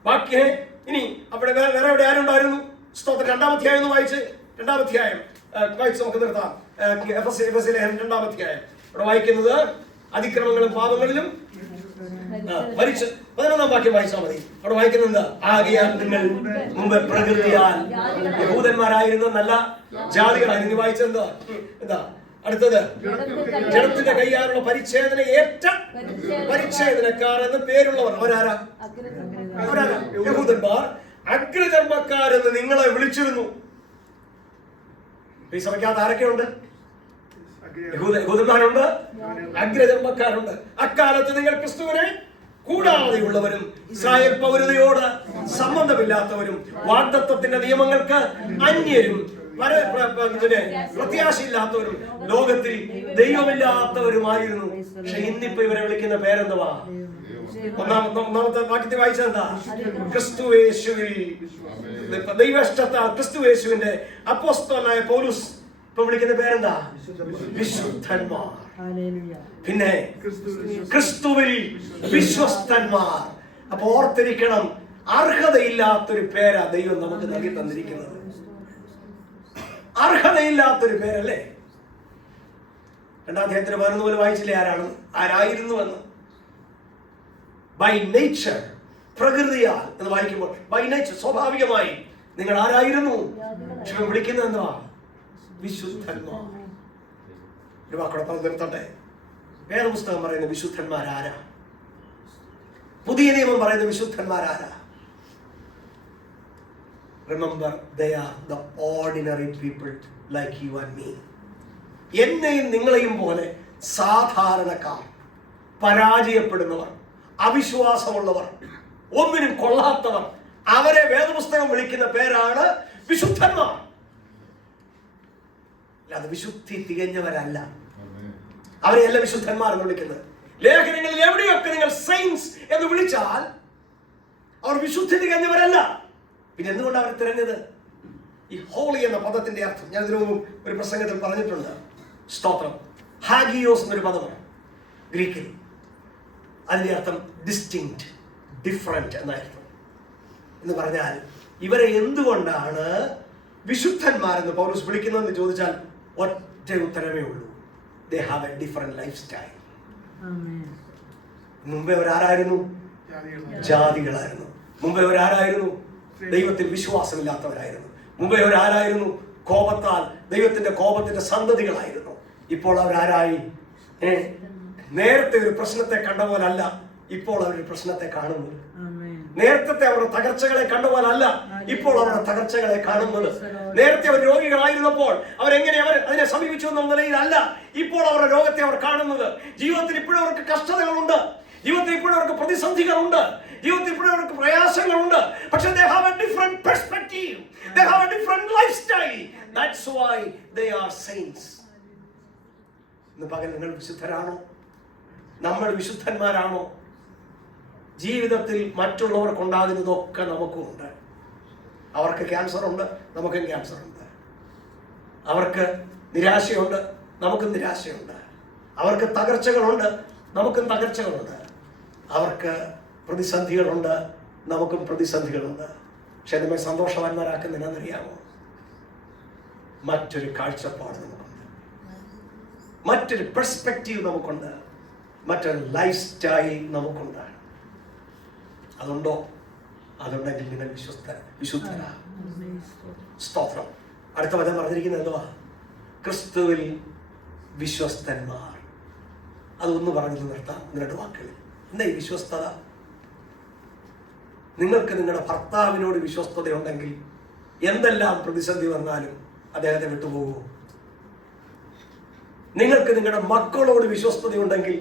ബാക്കി ഇനി അവിടെ വേറെ എവിടെ ആരുണ്ടായിരുന്നു? സ്തോത്രം. 2-ാം അധ്യായം ഒന്ന് വായിച്ച്, 2-ാം അധ്യായം വായിച്ച് നമുക്ക് നിർത്താം. എഫെസിലെ 2-ാം അധ്യായം ഇവിടെ വായിക്കുന്നത് അതിക്രമങ്ങളും പാപങ്ങളിലും മരിച്ച് 11-ാം വാക്യം വായിച്ചാൽ മതി. അവിടെ വായിക്കുന്നത് ആകയാൽ നിങ്ങൾ മുമ്പ് പ്രകൃതിയാൽ യഹൂദന്മാരായിരുന്ന നല്ല ജാതികളായിരുന്നു. വായിച്ചെന്താ? എന്താ അടുത്തത്? ജഡത്തിന്റെ കയ്യാലുള്ള പരിച്ഛേദന ഏറ്റ പരിച്ഛേദനക്കാർ എന്ന് പേരുള്ളവർ. അവരാരാ? യഹൂദന്മാർ. അഗ്രചർമ്മക്കാരെന്ന് നിങ്ങളെ വിളിച്ചിരുന്നു. ഈ സഭയ്ക്കകത്ത് ആരൊക്കെയുണ്ട്? യഹൂദന്മാരുണ്ട്, അഗ്രചർമ്മക്കാരുണ്ട്. അക്കാലത്ത് നിങ്ങൾ ക്രിസ്തുവിനെ കൂടാതെയുള്ളവരും ഇസ്രായേൽ പൗരതയോട് സംബന്ധമില്ലാത്തവരും വാഗ്ദത്തത്തിന്റെ നിയമങ്ങൾക്ക് അന്യരും പ്രത്യാശയില്ലാത്തവരും ലോകത്തിൽ ദൈവമില്ലാത്തവരുമായിരുന്നു. പക്ഷെ ഇന്നിപ്പോ ഇവരെ വിളിക്കുന്ന പേരെന്തുവാ? ഒന്നാമത്തെ വാക്യത്തിൽ വായിച്ചെന്താ? ക്രിസ്തുയേശുവിൽ ദൈവഷ്ടത്താൽ ക്രിസ്തുയേശുവിന്റെ അപ്പോസ്തലനായ പൗലോസ് ഇപ്പൊ വിളിക്കുന്ന പേരെന്താ? വിശുദ്ധന്മാർ. പിന്നെ ക്രിസ്തുവിൽ വിശ്വസ്തന്മാർ. അപ്പൊ ഓർത്തിരിക്കണം, അർഹതയില്ലാത്തൊരു പേരാ ദൈവം നമുക്ക് നൽകി തന്നിരിക്കുന്നത്. അർഹതയില്ലാത്തൊരു പേരല്ലേ? 2 അധ്യായത്തിന് 11 പോലെ വായിച്ചില്ലേ ആരായിരുന്നുവെന്ന്? ബൈ നേച്ചർ, പ്രകൃതിയാൽ എന്ന് വായിക്കുമ്പോൾ ബൈ നേച്ചർ, സ്വാഭാവികമായി നിങ്ങൾ ആരായിരുന്നു? വിളിക്കുന്നത് എന്താ? വിശുദ്ധന്മാർ. ഒരു വാക്കോടെ പറഞ്ഞു നിർത്തട്ടെ. വേദപുസ്തകം പറയുന്ന വിശുദ്ധന്മാരാരാ? പുതിയ നിയമം പറയുന്ന വിശുദ്ധന്മാരാരാ? Remember, they are the ordinary people like you and me. എന്നെയും നിങ്ങളെയും പോലെ സാധാരണക്കാർ, പരാജയപ്പെടുന്നവർ, അവിശ്വാസമുള്ളവർ, ഒന്നിനും കൊള്ളാത്തവർ, അവരെ വേദപുസ്തകം വിളിക്കുന്ന പേരാണ് വിശുദ്ധന്മാർ. അല്ലാതെ വിശുദ്ധി തികഞ്ഞവരല്ല. അവരെയല്ല വിശുദ്ധന്മാർ എന്ന് വിളിക്കുന്നത്. ലേഖനങ്ങളിൽ എവിടെയൊക്കെ നിങ്ങൾ സെയിൻസ് എന്ന് വിളിച്ചാൽ അവർ വിശുദ്ധി തികഞ്ഞവരല്ല. പിന്നെ എന്തുകൊണ്ട് അവർ തിരഞ്ഞത്? ഈ ഹോളി എന്ന പദത്തിന്റെ അർത്ഥം ഞാൻ ഇതിനു മുമ്പ് ഒരു പ്രസംഗത്തിൽ പറഞ്ഞിട്ടുണ്ട്. സ്തോത്രം. ഹാഗിയോസ് എന്നൊരു പദമാണ് ഗ്രീക്കിൽ. അതിന്റെ അർത്ഥം ഡിസ്റ്റിങ്ക്റ്റ്, ഡിഫറൻറ്റ് എന്നായിരുന്നു. എന്ന് പറഞ്ഞാൽ ഇവരെ എന്തുകൊണ്ടാണ് വിശുദ്ധന്മാരെന്ന് പൗലോസ് വിളിക്കുന്നതെന്ന് ചോദിച്ചാൽ ഒറ്റ ഉത്തരമേ ഉള്ളൂ. They have a different lifestyle. മുമ്പേ അവരാരായിരുന്നു? ജാതികളായിരുന്നു. മുമ്പേ അവരാരായിരുന്നു? ദൈവത്തിൽ വിശ്വാസമില്ലാത്തവരായിരുന്നു. മുമ്പേ അവരാരായിരുന്നു? കോപത്താൽ ദൈവത്തിന്റെ കോപത്തിന്റെ സന്തതികളായിരുന്നു. ഇപ്പോൾ അവരാരായി? നേരത്തെ ഒരു പ്രശ്നത്തെ കണ്ട പോലല്ല ഇപ്പോൾ അവരൊരു പ്രശ്നത്തെ കാണുന്നത്. നേരത്തെ അവരുടെ തകർച്ചകളെ കണ്ട പോലല്ല ഇപ്പോൾ അവരുടെ തകർച്ചകളെ കാണുന്നത്. നേരത്തെ അവർ രോഗികളായിരുന്നപ്പോൾ അവരെങ്ങനെ അതിനെ സമീപിച്ചു എന്ന നിലയിലല്ല ഇപ്പോൾ അവരുടെ രോഗത്തെ അവർ കാണുന്നത്. ജീവിതത്തിൽ ഇപ്പോഴും അവർക്ക് കഷ്ടതകളുണ്ട്, ജീവിതത്തിൽ ഇപ്പോഴും അവർക്ക് പ്രതിസന്ധികളുണ്ട്, ജീവിതത്തിൽ ഇപ്പോഴും അവർക്ക് പ്രയാസങ്ങളുണ്ട്. പക്ഷെ they have a different perspective, they have a different lifestyle. That's why they are saints. ഇന്ന് പകൽ നിങ്ങൾ വിശുദ്ധരാണോ? നമ്മൾ വിശുദ്ധന്മാരാണോ? ജീവിതത്തിൽ മറ്റുള്ളവർക്കുണ്ടാകുന്നതൊക്കെ നമുക്കും ഉണ്ട്. അവർക്ക് ക്യാൻസർ ഉണ്ട്, നമുക്കും ക്യാൻസർ ഉണ്ട്. അവർക്ക് നിരാശയുണ്ട്, നമുക്കും നിരാശയുണ്ട്. അവർക്ക് തകർച്ചകളുണ്ട്, നമുക്കും തകർച്ചകളുണ്ട്. അവർക്ക് പ്രതിസന്ധികളുണ്ട്, നമുക്കും പ്രതിസന്ധികളുണ്ട്. പക്ഷെ നമ്മെ സന്തോഷവാന്മാരാക്കുന്നതിനറിയാമോ? മറ്റൊരു കാഴ്ചപ്പാട് നമുക്കുണ്ട്, മറ്റൊരു പെർസ്പെക്റ്റീവ് നമുക്കുണ്ട്, മറ്റൊരു ലൈഫ് സ്റ്റൈൽ നമുക്കുണ്ട്. അതുണ്ടോ? അതുണ്ടെങ്കിൽ നിങ്ങൾ വിശുദ്ധരാ. സ്തോത്രം. അടുത്ത വചനം പറഞ്ഞിരിക്കുന്നത് എന്തുവാ? ക്രിസ്തുവിൽ വിശ്വസ്തന്മാർ. അതൊന്ന് പറഞ്ഞു നിർത്താം 2 വാക്കുകളിൽ. എന്താ ഈ വിശ്വസ്തത? നിങ്ങൾക്ക് നിങ്ങളുടെ ഭർത്താവിനോട് വിശ്വസ്തതയുണ്ടെങ്കിൽ എന്തെല്ലാം പ്രതിസന്ധി വന്നാലും അദ്ദേഹത്തെ വിട്ടുപോകുമോ? നിങ്ങൾക്ക് നിങ്ങളുടെ മക്കളോട് വിശ്വസ്തതയുണ്ടെങ്കിൽ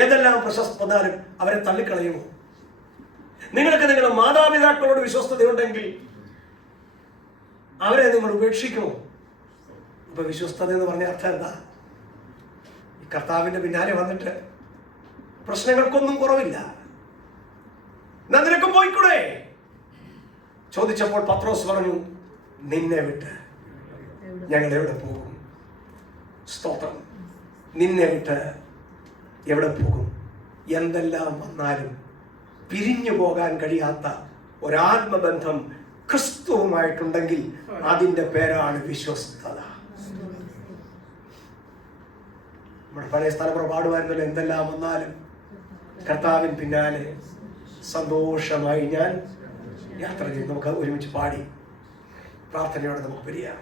ഏതെല്ലാം പ്രശസ്തി വന്നാലും അവരെ തള്ളിക്കളയുമോ? നിങ്ങൾക്ക് നിങ്ങളുടെ മാതാപിതാക്കളോട് വിശ്വസ്തതയുണ്ടെങ്കിൽ അവരെ നിങ്ങൾ ഉപേക്ഷിക്കുമോ? അപ്പൊ വിശ്വസ്തത എന്ന് പറഞ്ഞ അർത്ഥം എന്താ? ഈ കർത്താവിന്റെ പിന്നാലെ വന്നിട്ട് പ്രശ്നങ്ങൾക്കൊന്നും കുറവില്ല, എന്നാ നിനക്കും പോയിക്കൂടെ ചോദിച്ചപ്പോൾ പത്രോസ് പറഞ്ഞു, നിന്നെ വിട്ട് ഞങ്ങൾ എവിടെ പോകും? സ്തോത്രം. നിന്നെ വിട്ട് എവിടെ പോകും? എന്തെല്ലാം വന്നാലും പിരിഞ്ഞു പോകാൻ കഴിയാത്ത ഒരാത്മബന്ധം ക്രിസ്തുവുമായിട്ടുണ്ടെങ്കിൽ അതിന്റെ പേരാണ് വിശ്വസ്തത. നമ്മുടെ പഴയ സ്ഥലപ്പുറ പാടുവായിരുന്നല്ലോ, എന്തെല്ലാം വന്നാലും കർത്താവിൻ പിന്നാലെ സന്തോഷമായി ഞാൻ യാത്ര ചെയ്യും. നമുക്ക് ഒരുമിച്ച് പാടി പ്രാർത്ഥനയോടെ നമുക്ക് പിരിയാം.